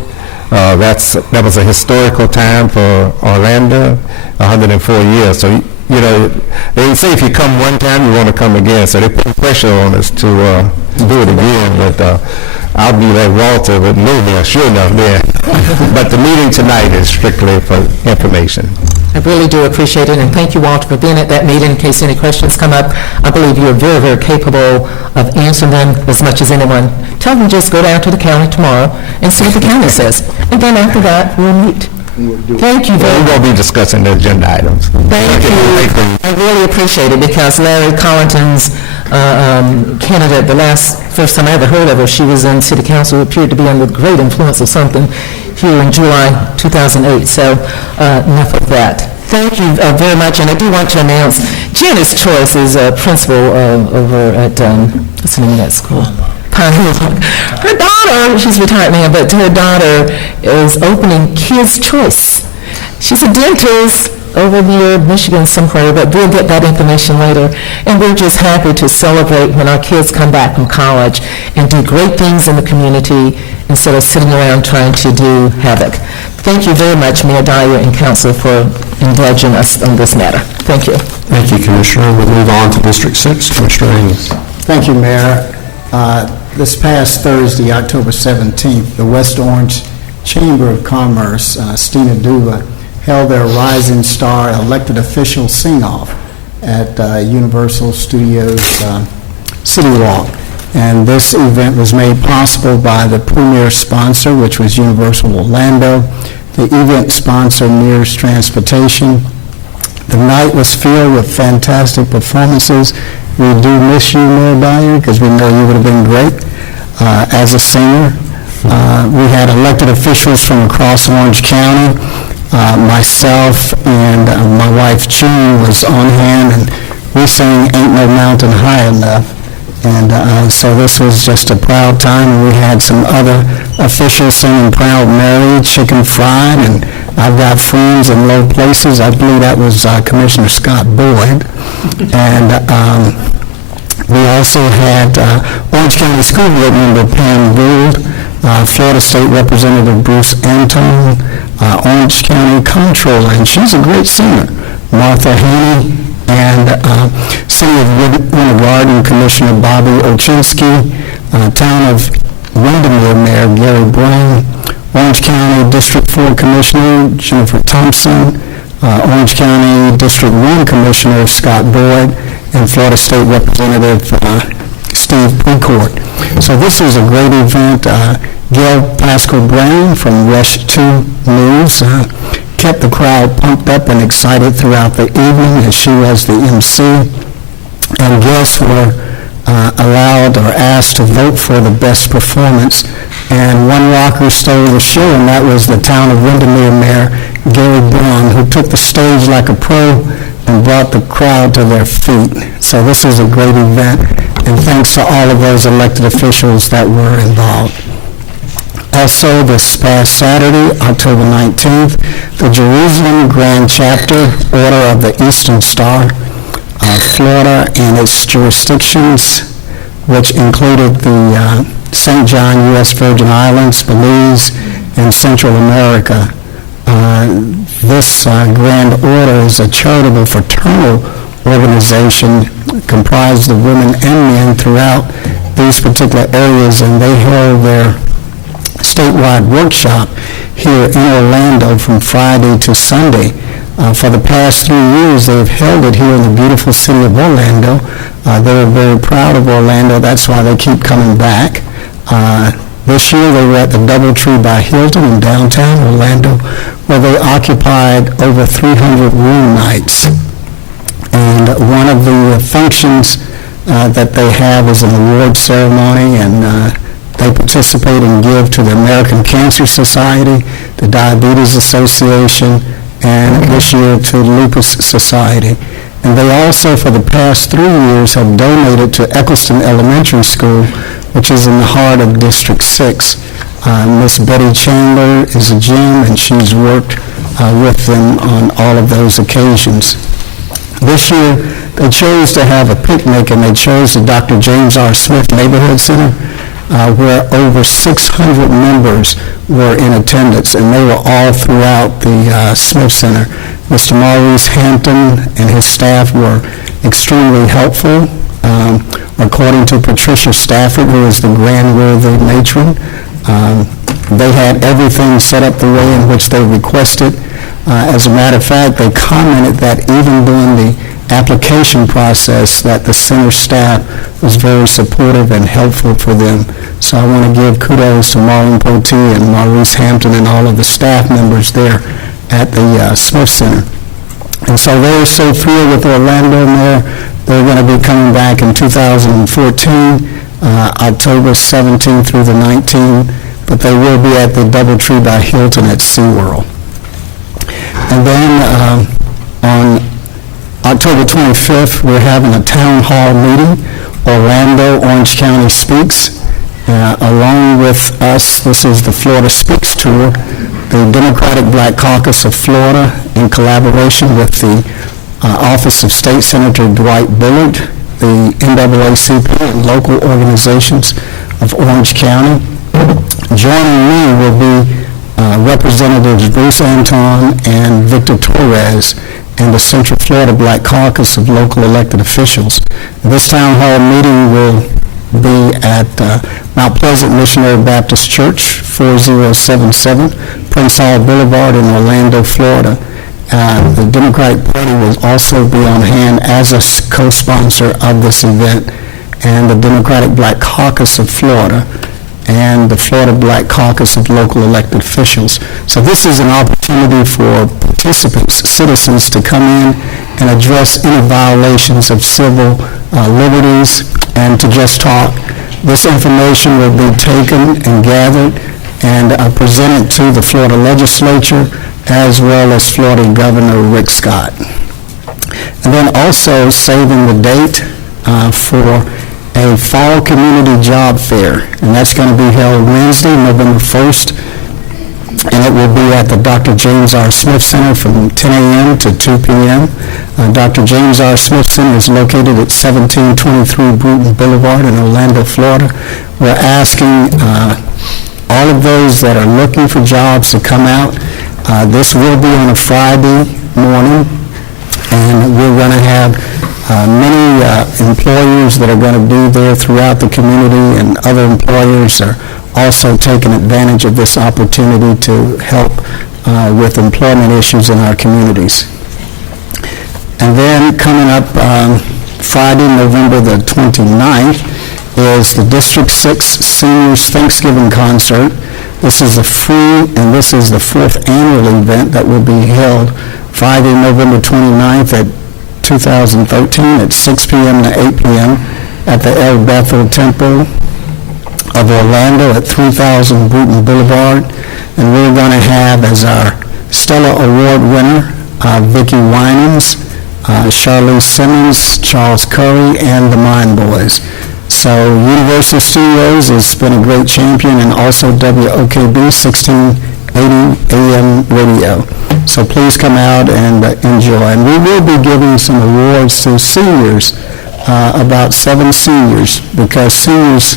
That was a historical time for Orlando, 104 years. So, they say if you come one time, you want to come again. So they put pressure on us to do it again. But I'll be like Walter, but maybe sure enough there. But the meeting tonight is strictly for information. I really do appreciate it, and thank you, Walter, for being at that meeting. In case any questions come up, I believe you're very, very capable of answering them as much as anyone. Tell them just go down to the county tomorrow and see what the county says. And then after that, we'll meet. Thank you very much. We won't be discussing the agenda items. Thank you. I really appreciate it, because Larry Collington's candidate, first time I ever heard of her, she was in city council, appeared to be under great influence of something here in July 2008. So enough of that. Thank you very much, and I do want to announce Janice Choice is a principal over at, what's the name of that school? Her daughter, she's retired now, but her daughter is opening Kids Choice. She's a dentist over near Michigan somewhere, but we'll get that information later. And we're just happy to celebrate when our kids come back from college and do great things in the community instead of sitting around trying to do havoc. Thank you very much, Mayor Dyer and Council, for indulging us on this matter. Thank you. Thank you, Commissioner. We'll move on to District 6. Commissioner Haynes. Thank you, Mayor. This past Thursday, October 17th, the West Orange Chamber of Commerce, Stina Duva, held their Rising Star elected official sing-off at Universal Studios City Walk. And this event was made possible by the premier sponsor, which was Universal Orlando, the event sponsor, Mears Transportation. The night was filled with fantastic performances. We do miss you, Mayor Dyer, because we know you would have been great as a singer. We had elected officials from across Orange County. Myself and my wife, June, was on hand, and we sang Ain't No Mountain High Enough. And so this was just a proud time, and we had some other officials singing Proud Mary, Chicken Fried, and I've Got Friends in Low Places. I believe that was Commissioner Scott Boyd. And we also had Orange County School Board member Pam Gould, Florida State Representative Bruce Antone, Orange County Comptroller, and she's a great singer, Martha Haney, and City of Winter Garden Commissioner Bobby Ochinsky, Town of Windermere Mayor Gary Brown, Orange County District 4 Commissioner Jennifer Thompson, Orange County District 1 Commissioner Scott Boyd, and Florida State Representative Steve Precourt. So this was a great event. Gail Pascal Brown from Rush 2 News kept the crowd pumped up and excited throughout the evening as she was the MC. And guests were allowed or asked to vote for the best performance. And one rocker stole the show, and that was the Town of Windermere Mayor Gary Brown, who took the stage like a pro and brought the crowd to their feet. So this was a great event, and thanks to all of those elected officials that were involved. Also, this past Saturday, October 19th, the Jerusalem Grand Chapter Order of the Eastern Star of Florida and its jurisdictions, which included the St. John U.S. Virgin Islands, Belize, and Central America. This Grand Order is a charitable fraternal organization comprised of women and men throughout these particular areas, and they held their statewide workshop here in Orlando from Friday to Sunday. For the past 3 years, they've held it here in the beautiful city of Orlando. They're very proud of Orlando. That's why they keep coming back. This year, they were at the DoubleTree by Hilton in downtown Orlando, where they occupied over 300 room nights. And one of the functions that they have is an award ceremony, and they participate and give to the American Cancer Society, the Diabetes Association, and this year to the Lupus Society. And they also, for the past 3 years, have donated to Eccleston Elementary School, which is in the heart of District 6. Miss Betty Chandler is a gem, and she's worked with them on all of those occasions. This year, they chose to have a picnic, and they chose the Dr. James R. Smith Neighborhood Center, where over 600 members were in attendance, and they were all throughout the Smith Center. Mr. Maurice Hampton and his staff were extremely helpful. According to Patricia Stafford, who is the grand worthy matron, they had everything set up the way in which they requested. As a matter of fact, they commented that even during the application process that the center staff was very supportive and helpful for them. So I want to give kudos to Marlon Potee and Maurice Hampton and all of the staff members there at the Smith Center. And so they're so thrilled with Orlando, and they're going to be coming back in 2014, October 17th through the 19th, but they will be at the DoubleTree by Hilton at SeaWorld. And then on October 25th, we're having a town hall meeting, Orlando Orange County Speaks. Along with us, this is the Florida Speaks Tour, the Democratic Black Caucus of Florida, in collaboration with the Office of State Senator Dwight Bullard, the NAACP, and local organizations of Orange County. Joining me will be Representatives Bruce Antone and Victor Torres, and the Central Florida Black Caucus of local elected officials. This town hall meeting will be at Mount Pleasant Missionary Baptist Church, 4077 Prince Hall Boulevard in Orlando, Florida. The Democratic Party will also be on hand as a co-sponsor of this event, and the Democratic Black Caucus of Florida and the Florida Black Caucus of local elected officials. So this is an opportunity for participants, citizens, to come in and address any violations of civil liberties and to just talk. This information will be taken and gathered and presented to the Florida legislature as well as Florida Governor Rick Scott. And then also saving the date for a fall community job fair, and that's going to be held Wednesday, November 1st, and it will be at the Dr. James R. Smith Center from 10 a.m. to 2 p.m. Dr. James R. Smith Center is located at 1723 Bruton Boulevard in Orlando, Florida. We're asking all of those that are looking for jobs to come out. This will be on a Friday morning, and we're going to have many employers that are going to be there throughout the community, and other employers are also taking advantage of this opportunity to help with employment issues in our communities. And then coming up Friday, November the 29th, is the District 6 Seniors Thanksgiving Concert. This is a free, and this is the 4th annual event that will be held Friday, November 29th at 2013 at 6 p.m. to 8 p.m. at the El Bethel Temple of Orlando at 3000 Bruton Boulevard. And we're going to have as our Stella Award winner, Vicki Winans, Charlize Simmons, Charles Curry, and the Mine Boys. So Universal Studios has been a great champion, and also WOKB 1680 AM radio. So please come out and enjoy. And we will be giving some awards to seniors, about 7 seniors, because seniors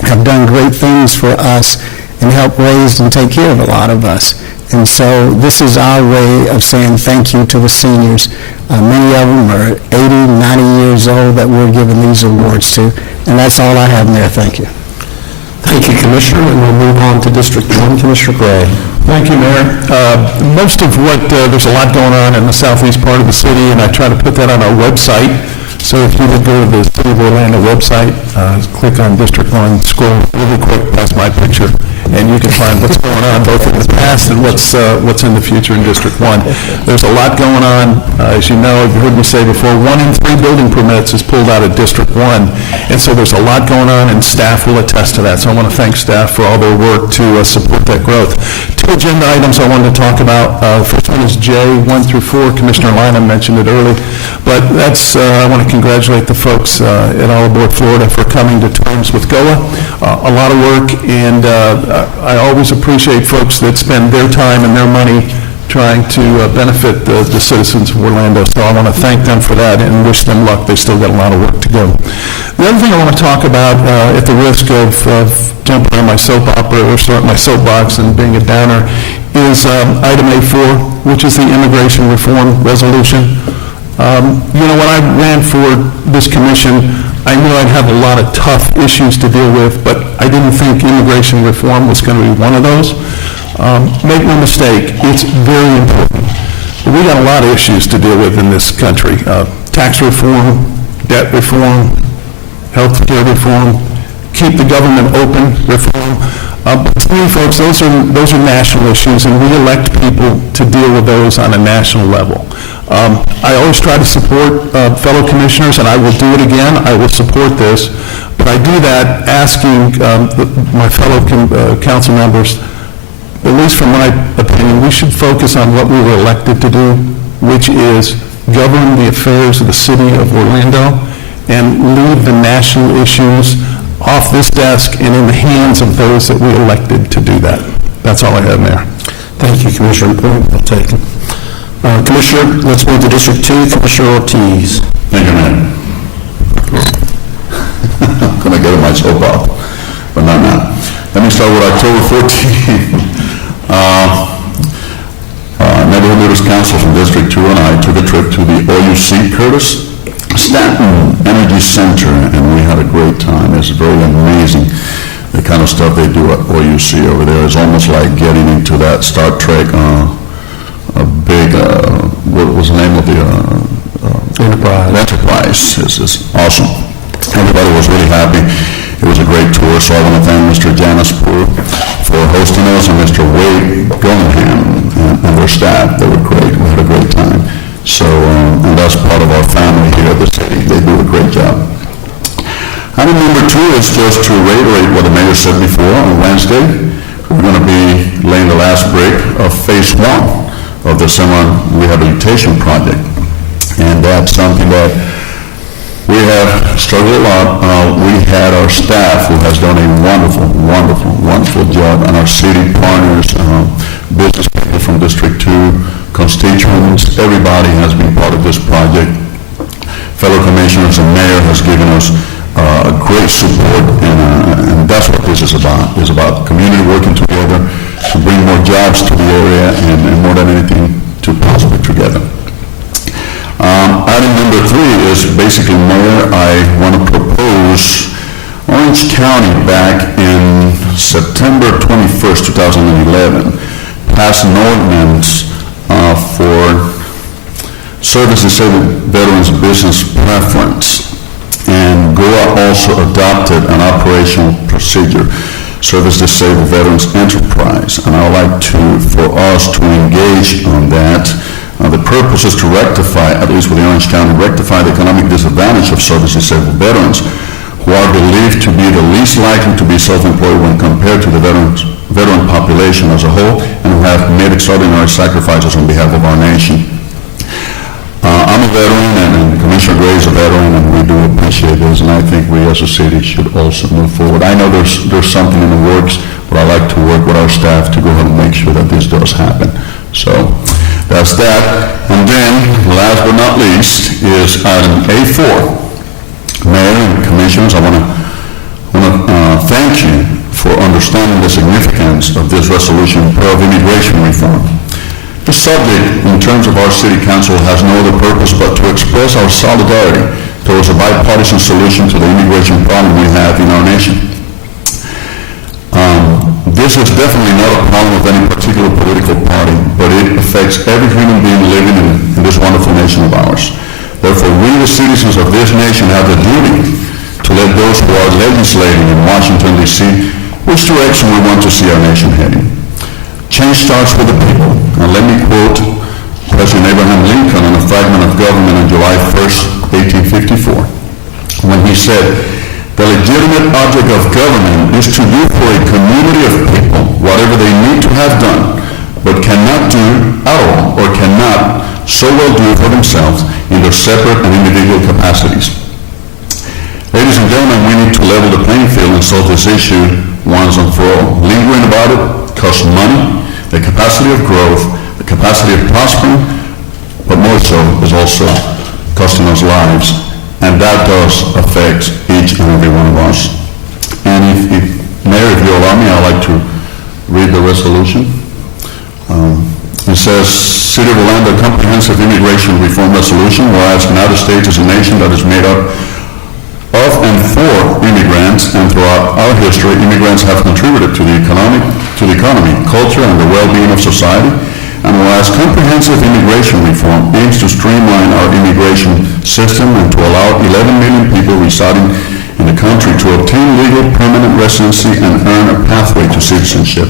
have done great things for us and helped raise and take care of a lot of us. And so this is our way of saying thank you to the seniors. Many of them are 80, 90 years old that we're giving these awards to. And that's all I have, Mayor. Thank you. Thank you, Commissioner, and we'll move on to District 1. Commissioner Gray. Thank you, Mayor. Most of there's a lot going on in the southeast part of the city, and I try to put that on our website. So if you would go to the City of Orlando website, click on District 1, scroll really quick past my picture, and you can find what's going on both in the past and what's in the future in District 1. There's a lot going on. As you know, you've heard me say before, 1 in 3 building permits is pulled out of District 1. And so there's a lot going on, and staff will attest to that. So I want to thank staff for all their work to support that growth. 2 agenda items I wanted to talk about. First one is J, 1 through 4. Commissioner Lynham mentioned it early. But that's, I want to congratulate the folks at All Aboard Florida for coming to terms with GOA. A lot of work, and I always appreciate folks that spend their time and their money trying to benefit the citizens of Orlando. So I want to thank them for that and wish them luck. They still got a lot of work to go. The other thing I want to talk about, at the risk of jumping on my soap opera or starting my soapbox and being a downer, is item A4, which is the immigration reform resolution. You know, when I ran for this commission, I knew I'd have a lot of tough issues to deal with, but I didn't think immigration reform was going to be one of those. Make no mistake, it's very important. But we got a lot of issues to deal with in this country. Tax reform, debt reform, health care reform, keep the government open reform. But to me, folks, those are national issues, and we elect people to deal with those on a national level. I always try to support fellow commissioners, and I will do it again. I will support this, but I do that asking my fellow council members, at least from my opinion, we should focus on what we were elected to do, which is govern the affairs of the city of Orlando and leave the national issues off this desk and in the hands of those that we elected to do that. That's all I have, Mayor. Thank you, Commissioner. Point well taken. Commissioner, let's move to District 2. Commissioner Ortiz. Thank you, Mayor. I'm going to get my soap off, but not now. Let me start with October 14th. Neighborhood Leaders Council from District 2 and I took a trip to the OUC Curtis Stanton Energy Center, and we had a great time. It's very amazing, the kind of stuff they do at OUC over there. It's almost like getting into that Star Trek, a big, what was the name of the Enterprise. It's awesome. Everybody was really happy. It was a great tour, so I want to thank Mr. Janice for hosting us, and Mr. Wade Gillingham and their staff. They were great. We had a great time. So, and that's part of our family here at the city. They do a great job. Item number 2 is just to reiterate what the mayor said before. On Wednesday, we're going to be laying the last brick of Phase 1 of the summer rehabilitation project. And that's something that We have struggled a lot. We had our staff who has done a wonderful job, and our city partners, business people from District 2, constituents, everybody has been part of this project. Fellow commissioners and mayor has given us great support, and that's what this is about. It's about community working together to bring more jobs to the area, and more than anything, to prosper together. Item number 3 is basically, Mayor, I want to propose Orange County back in September 21st, 2011, passed an ordinance for service-disabled veterans business preference, and GOA also adopted an operational procedure, service-disabled veterans enterprise, and I would like for us to engage on that. The purpose is to rectify, at least with the Orange County, rectify the economic disadvantage of service-disabled veterans who are believed to be the least likely to be self-employed when compared to the veteran population as a whole, and who have made extraordinary sacrifices on behalf of our nation. I'm a veteran, and Commissioner Gray is a veteran, and we do appreciate this, and I think we as a city should also move forward. I know there's something in the works, but I like to work with our staff to go ahead and make sure that this does happen. So that's that. And then, last but not least, is item A4. Mayor and Commissioners, I want to thank you for understanding the significance of this resolution of immigration reform. The subject, in terms of our City Council, has no other purpose but to express our solidarity towards a bipartisan solution to the immigration problem we have in our nation. This is definitely not a problem of any particular political party, but it affects every human being living in this wonderful nation of ours. Therefore, we, the citizens of this nation, have the duty to let those who are legislating in Washington, D.C., which direction we want to see our nation heading. Change starts with the people, and let me quote President Abraham Lincoln on a fragment of government on July 1st, 1854, when he said, "The legitimate object of government is to do for a community of people whatever they need to have done, but cannot do at all, or cannot so well do for themselves in their separate and individual capacities." Ladies and gentlemen, we need to level the playing field and solve this issue once and for all. Lingering about it costs money, the capacity of growth, the capacity of prospering, but more so is also costing us lives, and that does affect each and every one of us. And if Mayor, if you allow me, I'd like to read the resolution. It says, City of Orlando Comprehensive Immigration Reform Resolution, whereas the United States is a nation that is made up of and for immigrants, and throughout our history, immigrants have contributed to the economy, culture, and the well-being of society. And whereas comprehensive immigration reform aims to streamline our immigration system and to allow 11 million people residing in the country to obtain legal permanent residency and earn a pathway to citizenship.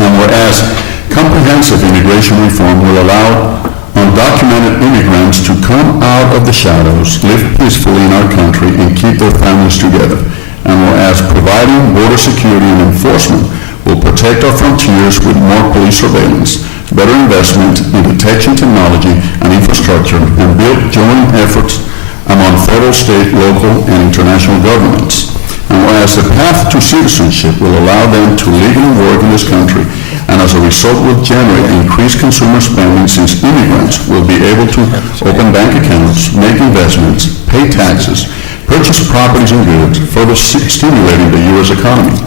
And whereas comprehensive immigration reform will allow undocumented immigrants to come out of the shadows, live peacefully in our country, and keep their families together. And whereas providing border security and enforcement will protect our frontiers with more police surveillance, better investment in detection technology and infrastructure, and build joint efforts among federal, state, local, and international governments. And whereas the path to citizenship will allow them to legally work in this country, and as a result will generate increased consumer spending, since immigrants will be able to open bank accounts, make investments, pay taxes, purchase properties and goods, further stimulating the U.S. economy.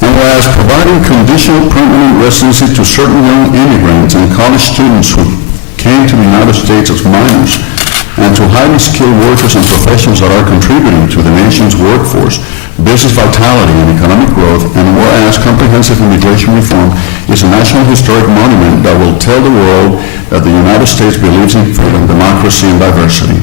And whereas providing conditional permanent residency to certain young immigrants and college students who came to the United States as minors, and to highly skilled workers and professionals that are contributing to the nation's workforce, business vitality, and economic growth, and whereas comprehensive immigration reform is a national historic monument that will tell the world that the United States believes in freedom, democracy, and diversity.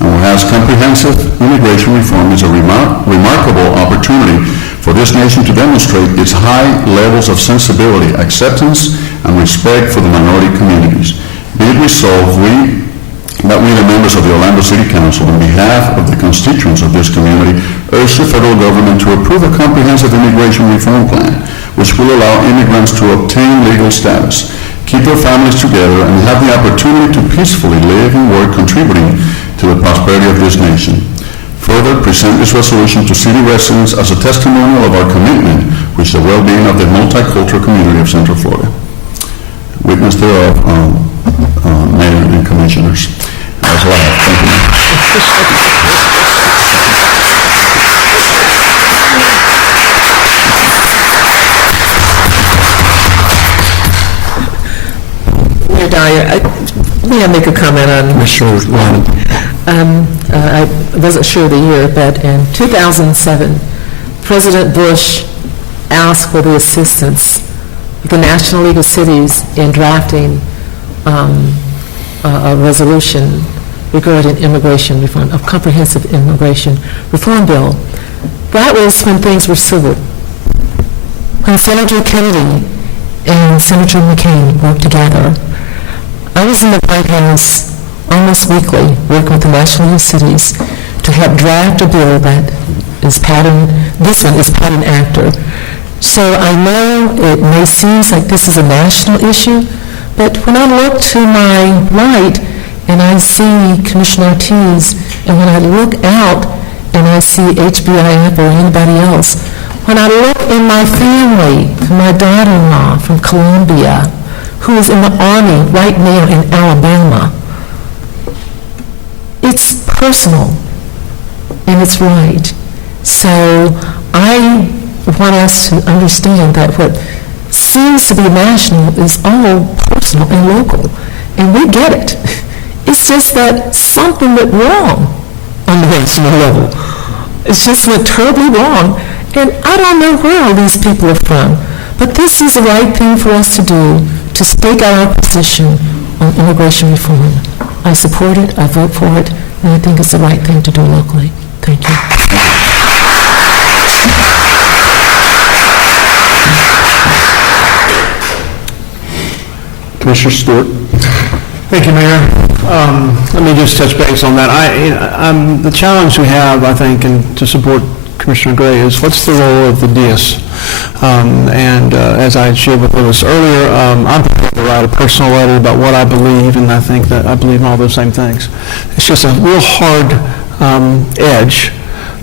And whereas comprehensive immigration reform is a remarkable opportunity for this nation to demonstrate its high levels of sensibility, acceptance, and respect for the minority communities. Be it resolved that we, the members of the Orlando City Council, on behalf of the constituents of this community, urge the federal government to approve a comprehensive immigration reform plan, which will allow immigrants to obtain legal status, keep their families together, and have the opportunity to peacefully live and work, contributing to the prosperity of this nation. Further, present this resolution to city residents as a testimonial of our commitment with the well-being of the multicultural community of Central Florida. Witness thereof, Mayor and Commissioners. That's all I have. Thank you. Mayor Dyer, may I make a comment on... Commissioner Lyman. I wasn't sure of the year, but in 2007, President Bush asked for the assistance of the National League of Cities in drafting a resolution regarding immigration reform, a comprehensive immigration reform bill. That was when things were civil. When Senator Kennedy and Senator McCain worked together, I was in the White House almost weekly, working with the National League of Cities to help draft a bill that is this one is pattern after. So I know it may seem like this is a national issue, but when I look to my right and I see Commissioner Ortiz, and when I look out and I see HBIF or anybody else, when I look in my family, my daughter-in-law from Colombia, who is in the Army right now in Alabama, it's personal and it's right. So I want us to understand that what seems to be national is all personal and local, and we get it. It's just that something went wrong on the national level. It's just went terribly wrong, and I don't know where all these people are from, but this is the right thing for us to do, to stake out our position on immigration reform. I support it, I vote for it, and I think it's the right thing to do locally. Thank you. Commissioner Stewart. Thank you, Mayor. Let me just touch base on that. The challenge we have, I think, and to support Commissioner Gray, is what's the role of the DS? As I shared with Louis earlier, I'm prepared to write a personal letter about what I believe, and I think that I believe in all those same things. It's just a real hard edge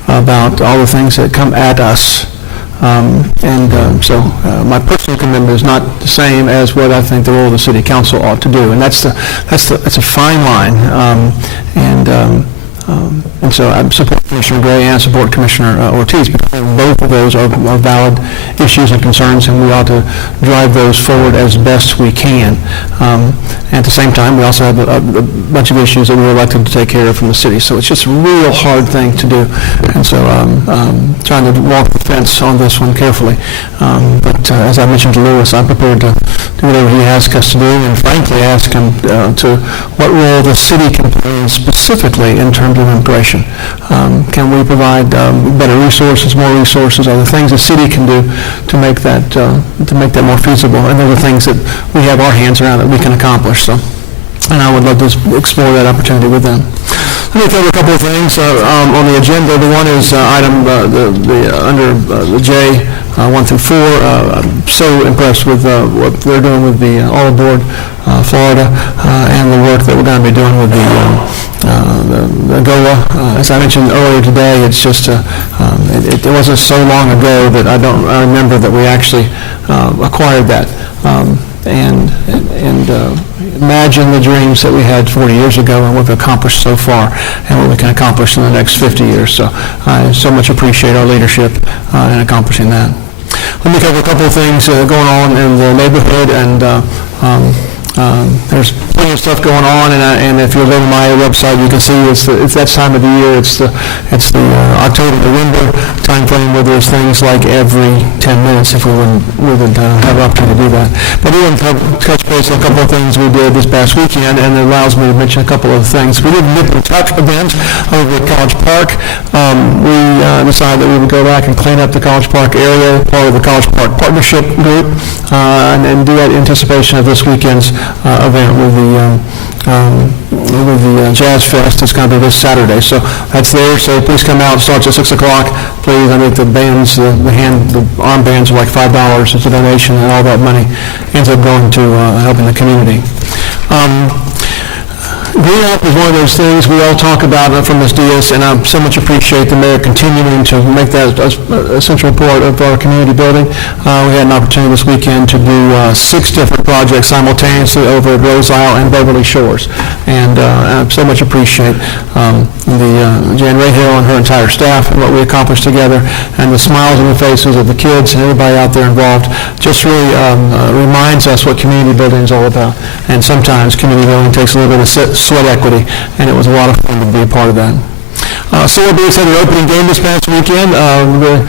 about all the things that come at us. So my personal commitment is not the same as what I think the role of the City Council ought to do, and that's a fine line. And so I support Commissioner Gray and I support Commissioner Ortiz, because both of those are valid issues and concerns, and we ought to drive those forward as best we can. At the same time, we also have a bunch of issues that we were elected to take care of from the city, so it's just a real hard thing to do. And so trying to walk the fence on this one carefully. But as I mentioned to Louis, I'm prepared to do whatever he asks us to do, and frankly ask him to what role the city can play specifically in terms of immigration. Can we provide better resources, more resources, other things the city can do to make that more feasible, and other things that we have our hands around that we can accomplish. So, and I would love to explore that opportunity with them. Let me cover a couple of things on the agenda. The one is item under the J 1 through 4. I'm so impressed with what they're doing with the All Aboard Florida and the work that we're going to be doing with the GOA. As I mentioned earlier today, it's just it wasn't so long ago that I remember that we actually acquired that. Imagine the dreams that we had 40 years ago and what we've accomplished so far and what we can accomplish in the next 50 years. So I so much appreciate our leadership in accomplishing that. Let me cover a couple of things going on in the neighborhood, and there's plenty of stuff going on, and if you go to my website, you can see it's that time of the year. It's the October-November time frame where there's things like every 10 minutes if we would have an opportunity to do that. But we want to touch base on a couple of things we did this past weekend, and it allows me to mention a couple of things. We did a Nip and Tuck event over at College Park. We decided that we would go back and clean up the College Park area, part of the College Park Partnership Group, and do that in anticipation of this weekend's event with the Jazz Fest. It's going to be this Saturday, so that's there. So please come out. It starts at 6 o'clock. Please, I think the bands, the armbands are like $5. It's a donation, and all that money ends up going to helping the community. Green Up is one of those things we all talk about from this dais, and I so much appreciate the mayor continuing to make that a central part of our community building. We had an opportunity this weekend to do 6 different projects simultaneously over at Rose Isle and Beverly Shores, and I so much appreciate Jan Rahill and her entire staff and what we accomplished together, and the smiles on the faces of the kids and everybody out there involved just really reminds us what community building is all about. And sometimes community building takes a little bit of sweat equity, and it was a lot of fun to be a part of that. Solar Bears had their opening game this past weekend. The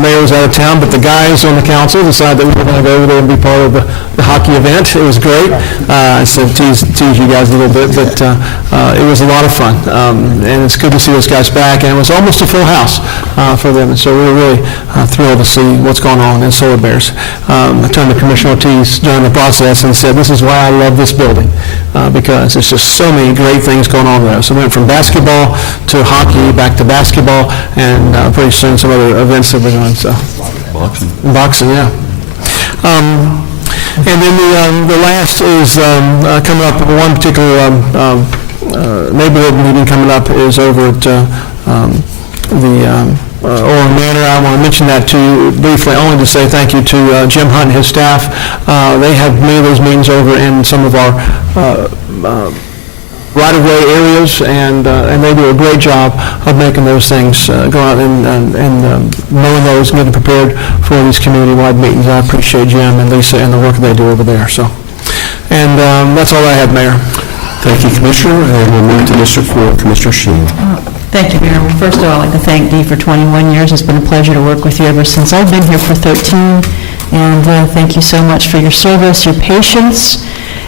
mayor was out of town, but the guys on the council decided that we were going to go over there and be part of the hockey event. It was great. I said tease you guys a little bit, but it was a lot of fun. And it's good to see those guys back, and it was almost a full house for them. And so we were really thrilled to see what's going on in Solar Bears. I turned to Commissioner Ortiz during the process and said, this is why I love this building, because there's just so many great things going on there. So we went from basketball to hockey, back to basketball, and pretty soon some other events that we're doing. So boxing, yeah. And then the last is coming up. One particular neighborhood meeting coming up is over at the Orland Manor. I want to mention that to you briefly, only to say thank you to Jim Hunt and his staff. They have many of those meetings over in some of our right-of-way areas, and they do a great job of making those things go out and knowing those and getting prepared for these community-wide meetings. I appreciate Jim and Lisa and the work they do over there. So, and that's all I have, Mayor. Thank you, Commissioner, and we'll move to District 4, Commissioner Sheen. Thank you, Mayor. Well, first of all, I'd like to thank Dee for 21 years. It's been a pleasure to work with you ever since I've been here for 13. And thank you so much for your service, your patience,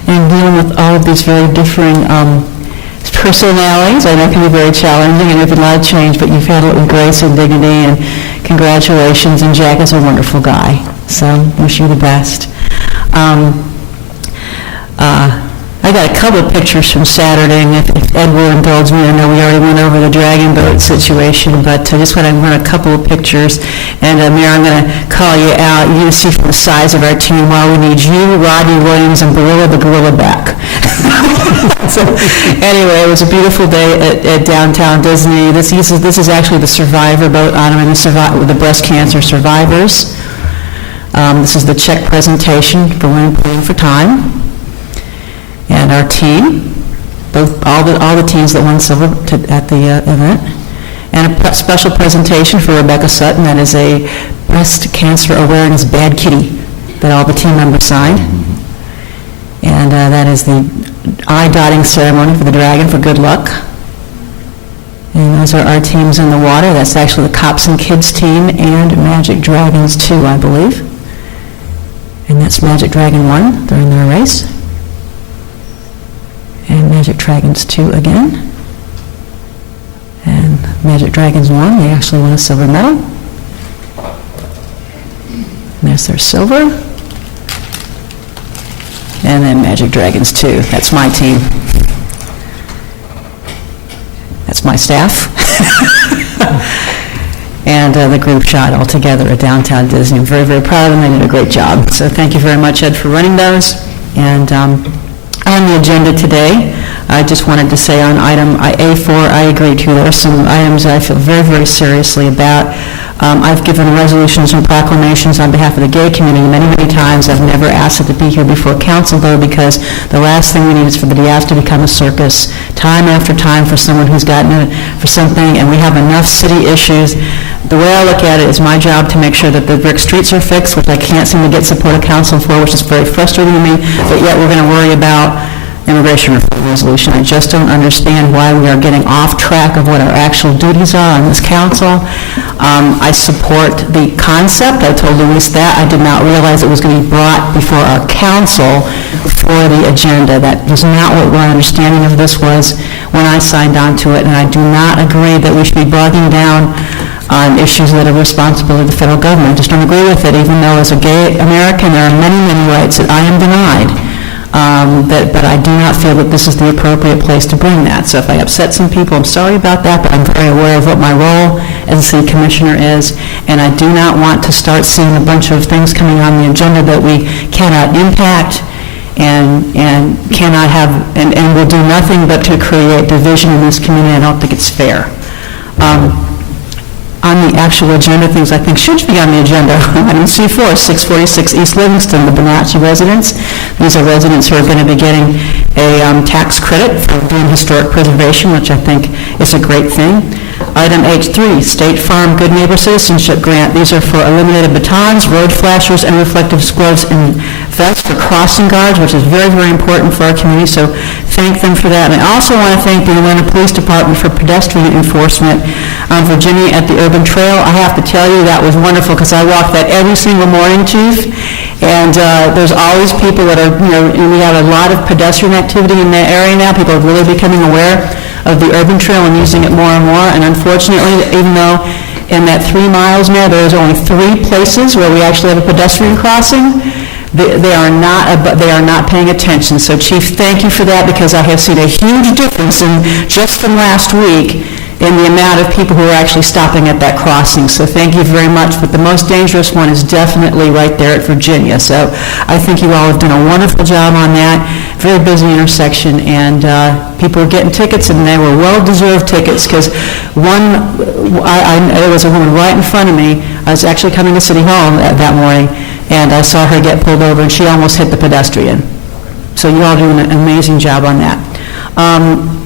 and dealing with all of these very differing personalities. I know it can be very challenging and there's a lot of change, but you've handled it with grace and dignity, and congratulations. And Jack is a wonderful guy, so wish you the best. I got a couple of pictures from Saturday, and if Ed will indulge me, I know we already went over the dragon boat situation, but I just want to run a couple of pictures. And Mayor, I'm going to call you out. You're going to see from the size of our team why we need you, Rodney Williams, and Barilla the Gorilla back. So anyway, it was a beautiful day at downtown Disney. This is actually the Survivor boat honoring the breast cancer survivors. This is the check presentation for Women Pulling for Time. And our team, all the teams that won silver at the event, and a special presentation for Rebecca Sutton. That is a breast cancer awareness bad kitty that all the team members signed. And that is the eye dotting ceremony for the dragon for good luck. And those are our teams in the water. That's actually the Cops and Kids team and Magic Dragons 2, I believe. And that's Magic Dragon 1 during their race. And Magic Dragons 2 again. And Magic Dragons 1, they actually won a silver medal. And there's their silver. And then Magic Dragons 2, that's my team. That's my staff. And the group shot all together at Downtown Disney. I'm very, very proud of them. They did a great job. So thank you very much, Ed, for running those. And on the agenda today, I just wanted to say on item A4, I agree to. There are some items that I feel very, very seriously about. I've given resolutions and proclamations on behalf of the gay community many, many times. I've never asked it to be here before council, though, because the last thing we need is for the Diaz to become a circus time after time for someone who's gotten it for something, and we have enough city issues. The way I look at it is my job to make sure that the brick streets are fixed, which I can't seem to get support of council for, which is very frustrating to me, but yet we're going to worry about immigration reform resolution. I just don't understand why we are getting off track of what our actual duties are on this council. I support the concept. I told Luis that. I did not realize it was going to be brought before our council for the agenda. That was not what my understanding of this was when I signed on to it, and I do not agree that we should be bogging down on issues that are responsibility of the federal government. I just don't agree with it, even though as a gay American there are many, many rights that I am denied. But I do not feel that this is the appropriate place to bring that. So if I upset some people, I'm sorry about that, but I'm very aware of what my role as a city commissioner is, and I do not want to start seeing a bunch of things coming on the agenda that we cannot impact and cannot have, and will do nothing but to create division in this community. I don't think it's fair. On the actual agenda, things I think should be on the agenda. Item C4, 646 East Livingston, the Bonacci residents. These are residents who are going to be getting a tax credit for doing historic preservation, which I think is a great thing. Item H3, State Farm Good Neighbor Citizenship Grant. These are for illuminated batons, road flashers, and reflective gloves and vests for crossing guards, which is very, very important for our community, so thank them for that. And I also want to thank the Atlanta Police Department for pedestrian enforcement on Virginia at the Urban Trail. I have to tell you, that was wonderful, because I walk that every single morning, Chief, and there's always people that are, and we have a lot of pedestrian activity in that area now. People are really becoming aware of the Urban Trail and using it more and more, and unfortunately, even though in that 3 miles now, there's only 3 places where we actually have a pedestrian crossing, they are not paying attention. So Chief, thank you for that, because I have seen a huge difference in, just from last week, in the amount of people who are actually stopping at that crossing. So thank you very much. But the most dangerous one is definitely right there at Virginia. So I think you all have done a wonderful job on that. Very busy intersection, and people were getting tickets, and they were well-deserved tickets, because there was a woman right in front of me. I was actually coming to City Hall that morning, and I saw her get pulled over, and she almost hit the pedestrian. So you all doing an amazing job on that.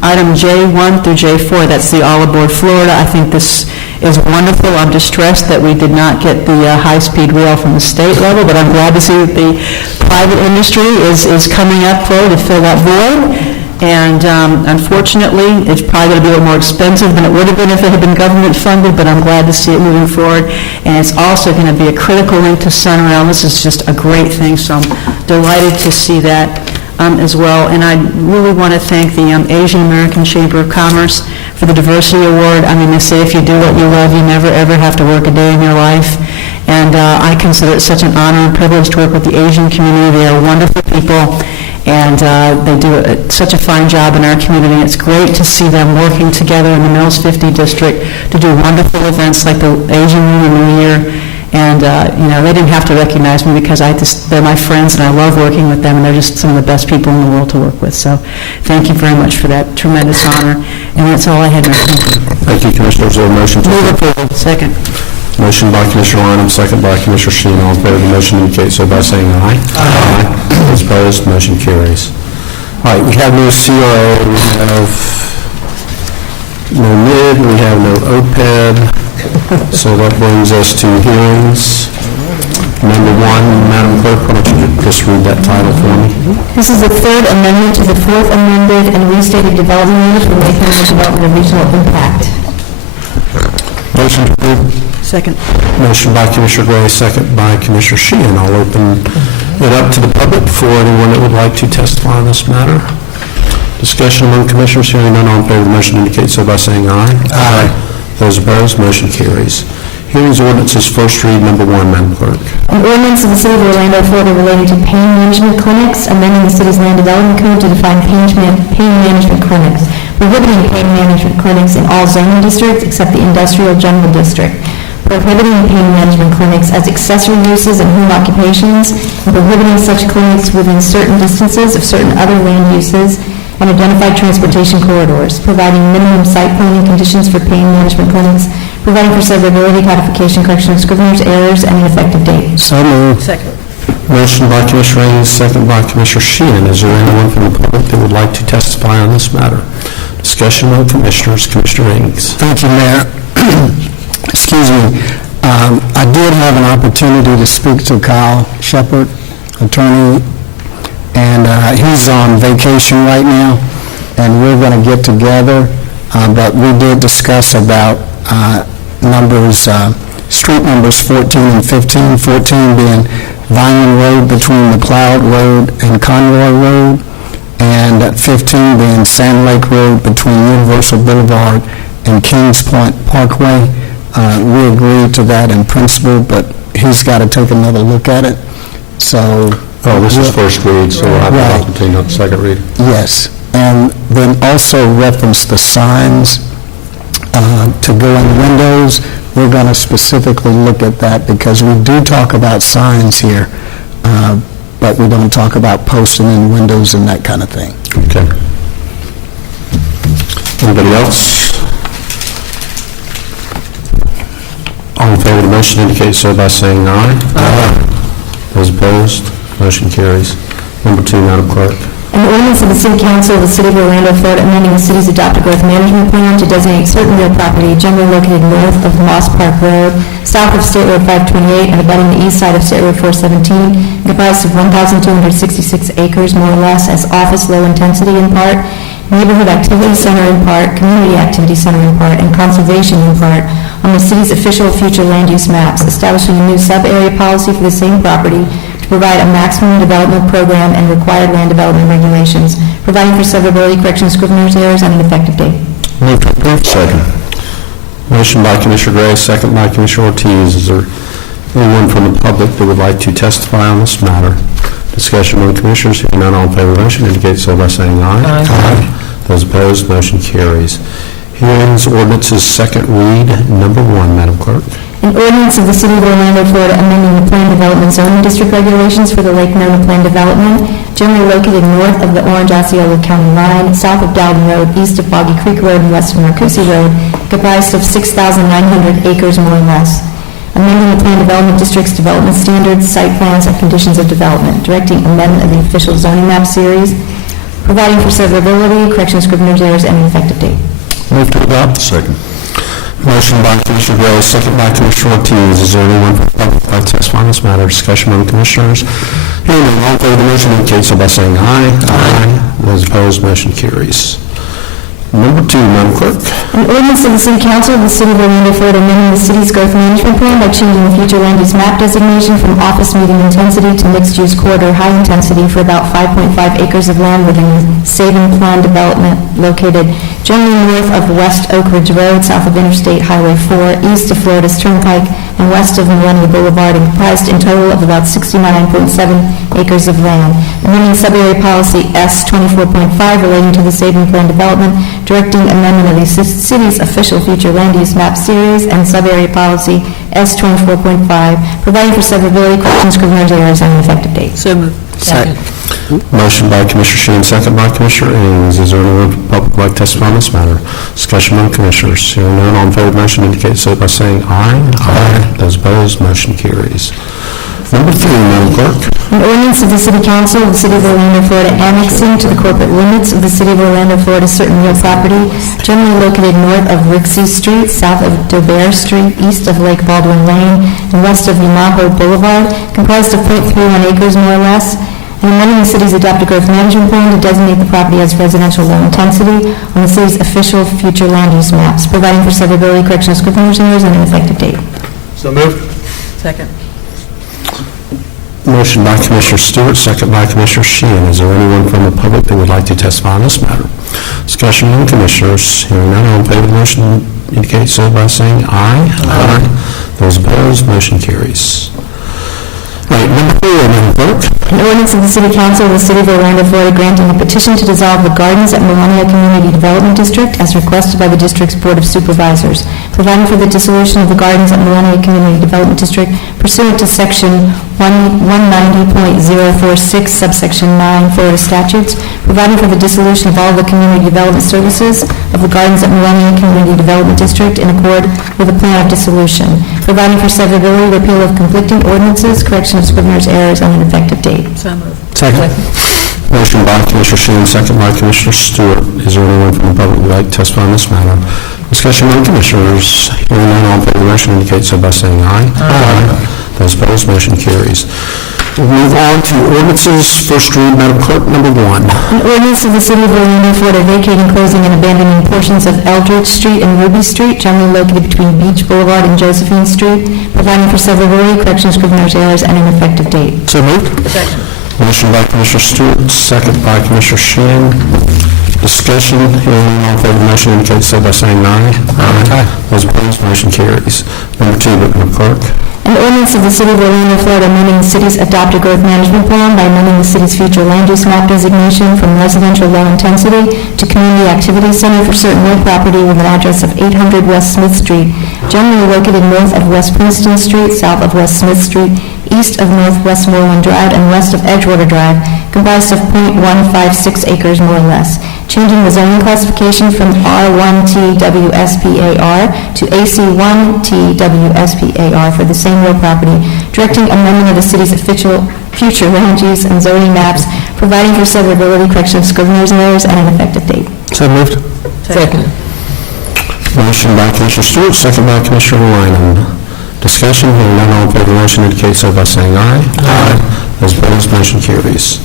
Item J1 through J4, that's the All Aboard Florida. I think this is wonderful. I'm distressed that we did not get the high-speed rail from the state level, but I'm glad to see that the private industry is coming up forward to fill that void. And unfortunately, it's probably going to be a little more expensive than it would have been if it had been government funded, but I'm glad to see it moving forward. And it's also going to be a critical link to Sunrail. This is just a great thing, so I'm delighted to see that as well. And I really want to thank the Asian American Chamber of Commerce for the Diversity Award. I mean, they say if you do what you love, you never ever have to work a day in your life. And I consider it such an honor and privilege to work with the Asian community. They are wonderful people, and they do such a fine job in our community. It's great to see them working together in the Mills 50 district to do wonderful events like the Asian Lunar New Year. And, they didn't have to recognize me, because they're my friends, and I love working with them, and they're just some of the best people in the world to work with. So thank you very much for that tremendous honor. And that's all I had, Mayor. Thank you. Thank you, Commissioner. Is there a motion to Move approve? approval. Second. Motion by Commissioner Lineham, second by Commissioner Sheen. All in favor of the motion indicate so by saying aye. Aye. Those opposed, motion carries. All right, we have no CRA, we have no MID, we have no OPEB, so that brings us to hearings. Number 1, Madam Clerk, why don't you just read that title for me? This is the third amendment to the fourth amended and restated development unit for Mayfield Development of Regional Impact. Motion to approve. Second. Motion by Commissioner Gray, second by Commissioner Sheehan. I'll open it up to the public for anyone that would like to testify on this matter. Discussion among commissioners, hearing none, all in favor of the motion indicate so by saying aye. Aye. Those opposed, motion carries. Hearings ordinances, first read, number 1, Madam Clerk. An ordinance of the City of Orlando, Florida relating to pain management clinics, amending the city's land development code to define pain management clinics, prohibiting pain management clinics in all zoning districts except the industrial general district, prohibiting pain management clinics as accessory uses in home occupations, and prohibiting such clinics within certain distances of certain other land uses, and identified transportation corridors, providing minimum site planning conditions for pain management clinics, providing for severability, codification, correction of scrivener's errors, and an effective date. So moved. Second. Motion by Commissioner Ings, second by Commissioner Sheehan. Is there anyone from the public that would like to testify on this matter? Discussion among commissioners. Commissioner Ings. Thank you, Mayor. Excuse me. I did have an opportunity to speak to Kyle Shepard, attorney, and he's on vacation right now, and we're going to get together, but we did discuss about street numbers 14 and 15, 14 being Vineland Road between McLeod Road and Conroy Road, and 15 being Sand Lake Road between Universal Boulevard and Kings Point Parkway. We agreed to that in principle, but he's got to take another look at it. So... Oh, this is first read, so we'll have Right. to continue on the second read. Yes, and then also reference the signs to go in windows. We're going to specifically look at that because we do talk about signs here, but we don't talk about posting in windows and that kind of thing. Okay. Anybody else? All in favor of the motion indicate so by saying aye. Aye. Those opposed, motion carries. Number 2, Madam Clerk. An ordinance of the City Council of the City of Orlando, Florida, amending the city's adopted growth management plan to designate certain real property generally located north of Moss Park Road, south of State Road 528, and abutting the east side of State Road 417, comprised of 1,266 acres, more or less, as office low intensity in part, neighborhood activity center in part, community activity center in part, and conservation in part, on the city's official future land use maps, establishing a new sub-area policy for the same property, to provide a maximum development program and required land development regulations, providing for severability, correction of scrivener's errors, and an effective date. Move to approve. Second. Motion by Commissioner Gray, second by Commissioner Ortiz. Is there anyone from the public that would like to testify on this matter? Discussion among commissioners. Hearing none, all in favor of the motion indicate so by saying aye. Aye. Those opposed, motion carries. Hearings, ordinances, second read, number 1, Madam Clerk. An ordinance of the City of Orlando, Florida, amending the Plan Development Zoning District regulations for the Lake Nona Plan Development, generally located north of the Orange-Osceola County line, south of Dowden Road, east of Boggy Creek Road, and west of Marcousie Road, comprised of 6,900 acres more or less. Amending the Plan Development District's development standards, site plans, and conditions of development, directing amendment of the official zoning map series, providing for severability, correction of scrivener's errors, and an effective date. Move to adopt. Second. Motion by Commissioner Gray, second by Commissioner Ortiz. Is there anyone from the public who would like to testify on this matter? Discussion among commissioners. Hearing none, all in favor of the motion indicate so by saying aye. Aye. Those opposed, motion carries. Number 2, Madam Clerk. An ordinance of the City Council of the City of Orlando, Florida, amending the city's growth management plan by changing the future land use map designation from office medium intensity to mixed-use corridor high intensity for about 5.5 acres of land within the Saving Plan development located generally north of West Oak Ridge Road, south of Interstate Highway 4, east of Florida's Turnpike, and west of Millennium Boulevard, and comprised in total of about 69.7 acres of land. Amending sub-area policy S-24.5 relating to the Saving Plan development, directing amendment of the city's official future land use map series, and sub-area policy S-24.5, providing for severability, corrections, scrivener's errors, and an effective date. So moved. Second. Motion by Commissioner Sheehan, second by Commissioner Ings. Is there anyone from the public who would like to testify on this matter? Discussion among commissioners. Hearing none, all in favor of the motion indicate so by saying aye. Aye. Those opposed, motion carries. Number 3, Madam Clerk. An ordinance of the City Council of the City of Orlando, Florida, annexing to the corporate limits of the City of Orlando, Florida, certain real property generally located north of Rixey Street, south of Dober Street, east of Lake Baldwin Lane, and west of Yamaha Boulevard, comprised of 0.31 acres more or less, and amending the city's adopted growth management plan to designate the property as residential low intensity on the city's official future land use maps, providing for severability, correction of scrivener's errors, and an effective date. So moved. Second. Motion by Commissioner Stewart, second by Commissioner Sheehan. Is there anyone from the public that would like to testify on this matter? Discussion among commissioners. Hearing none, all in favor of the motion indicate so by saying aye. Aye. Those opposed, motion carries. All right, number 4, Madam Clerk. An ordinance of the City Council of the City of Orlando, Florida, granting a petition to dissolve the Gardens at Millennia Community Development District as requested by the district's Board of Supervisors, providing for the dissolution of the Gardens at Millennia Community Development District pursuant to Section 190.046, subsection 9, Florida statutes, providing for the dissolution of all the community development services of the Gardens at Millennia Community Development District in accord with the plan of dissolution, providing for severability, repeal of conflicting ordinances, correction of scrivener's errors, and an effective date. So moved. Second. Motion by Commissioner Sheehan, second by Commissioner Stewart. Is there anyone from the public who would like to testify on this matter? Discussion among commissioners. Hearing none, all in favor of the motion indicate so by saying aye. Aye. Those opposed, motion carries. We'll move on to ordinances. First read, Madam Clerk, number 1. An ordinance of the City of Orlando, Florida, vacating, closing, and abandoning portions of Eldridge Street and Ruby Street, generally located between Beach Boulevard and Josephine Street, providing for severability, correction of scrivener's errors, and an effective date. So moved. Second. Motion by Commissioner Stewart, second by Commissioner Sheehan. Discussion. Hearing none, all in favor of the motion indicate so by saying aye. Aye. Those opposed, motion carries. Number 2, Madam Clerk. An ordinance of the City of Orlando, Florida, amending the city's adopted growth management plan by amending the city's future land use map designation from residential low intensity to community activity center for certain real property with an address of 800 West Smith Street, generally located north of West Princeton Street, south of West Smith Street, east of North Westmoreland Drive and west of Edgewater Drive, comprised of .156 acres more or less, changing the zoning classification from R1TWSPAR to AC1TWSPAR for the same real property, directing amendment of the city's official future land use and zoning maps, providing for severability, correction of scrivener's errors, and an effective date. So moved. Second. Motion by Commissioner Stewart, second by Commissioner Lineham. Discussion, hearing none, all in favor of the motion indicate so by saying aye. Aye. Those opposed, motion carries.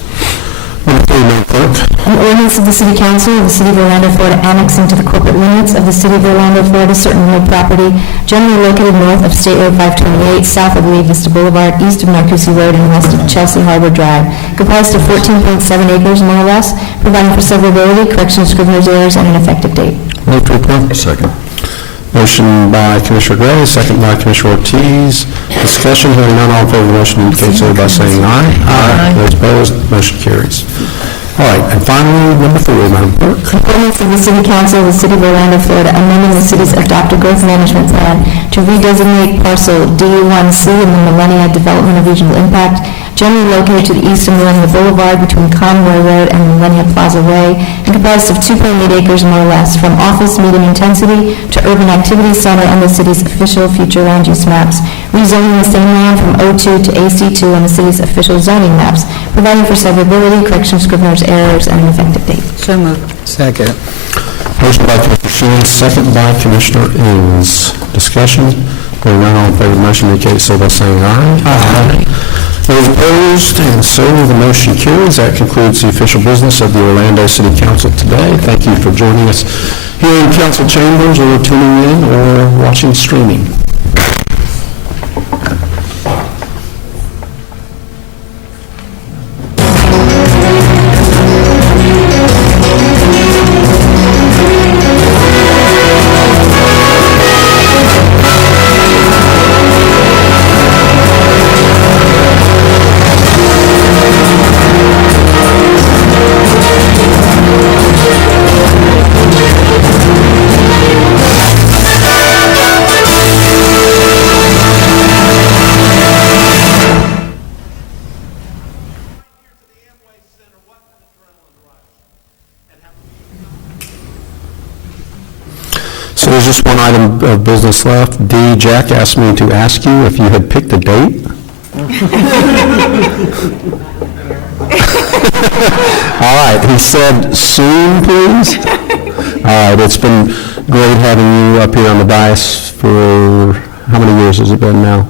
Number 3, Madam Clerk. An ordinance of the City Council of the City of Orlando, Florida, annexing to the corporate limits of the City of Orlando, Florida, certain real property generally located north of State Road 528, south of Lee Vista Boulevard, east of Narcoossee Road, and west of Chelsea Harbor Drive, comprised of 14.7 acres, more or less, providing for severability, correction of scrivener's errors, and an effective date. Move to approve. Second. Motion by Commissioner Gray, second by Commissioner Ortiz. Discussion, hearing none, all in favor of the motion indicate so by saying aye. Aye. Those opposed, motion carries. All right, and finally, number 4, Madam Clerk. An ordinance of the City Council of the City of Orlando, Florida, amending the city's adopted growth management plan to redesignate parcel D1C in the Millennia Development of Regional Impact, generally located to the east of Millennia Boulevard between Conway Road and Millennia Plaza Way, and comprised of 2.8 acres more or less, from office medium intensity to urban activity center on the city's official future land use maps, rezoning the same land from O2 to AC2 on the city's official zoning maps, providing for severability, correction of scrivener's errors, and an effective date. So moved. Second. Motion by Commissioner Sheehan, second by Commissioner Ings. Discussion, hearing none, all in favor of the motion indicate so by saying aye. Aye. Those opposed, and so the motion carries. That concludes the official business of the Orlando City Council today. Thank you for joining us here in council chambers, or tuning in, or watching streaming. So there's just one item of business left. D, Jack asked me to ask you if you had picked a date. All right, he said soon, please. All right, it's been great having you up here on the dais for, how many years has it been now?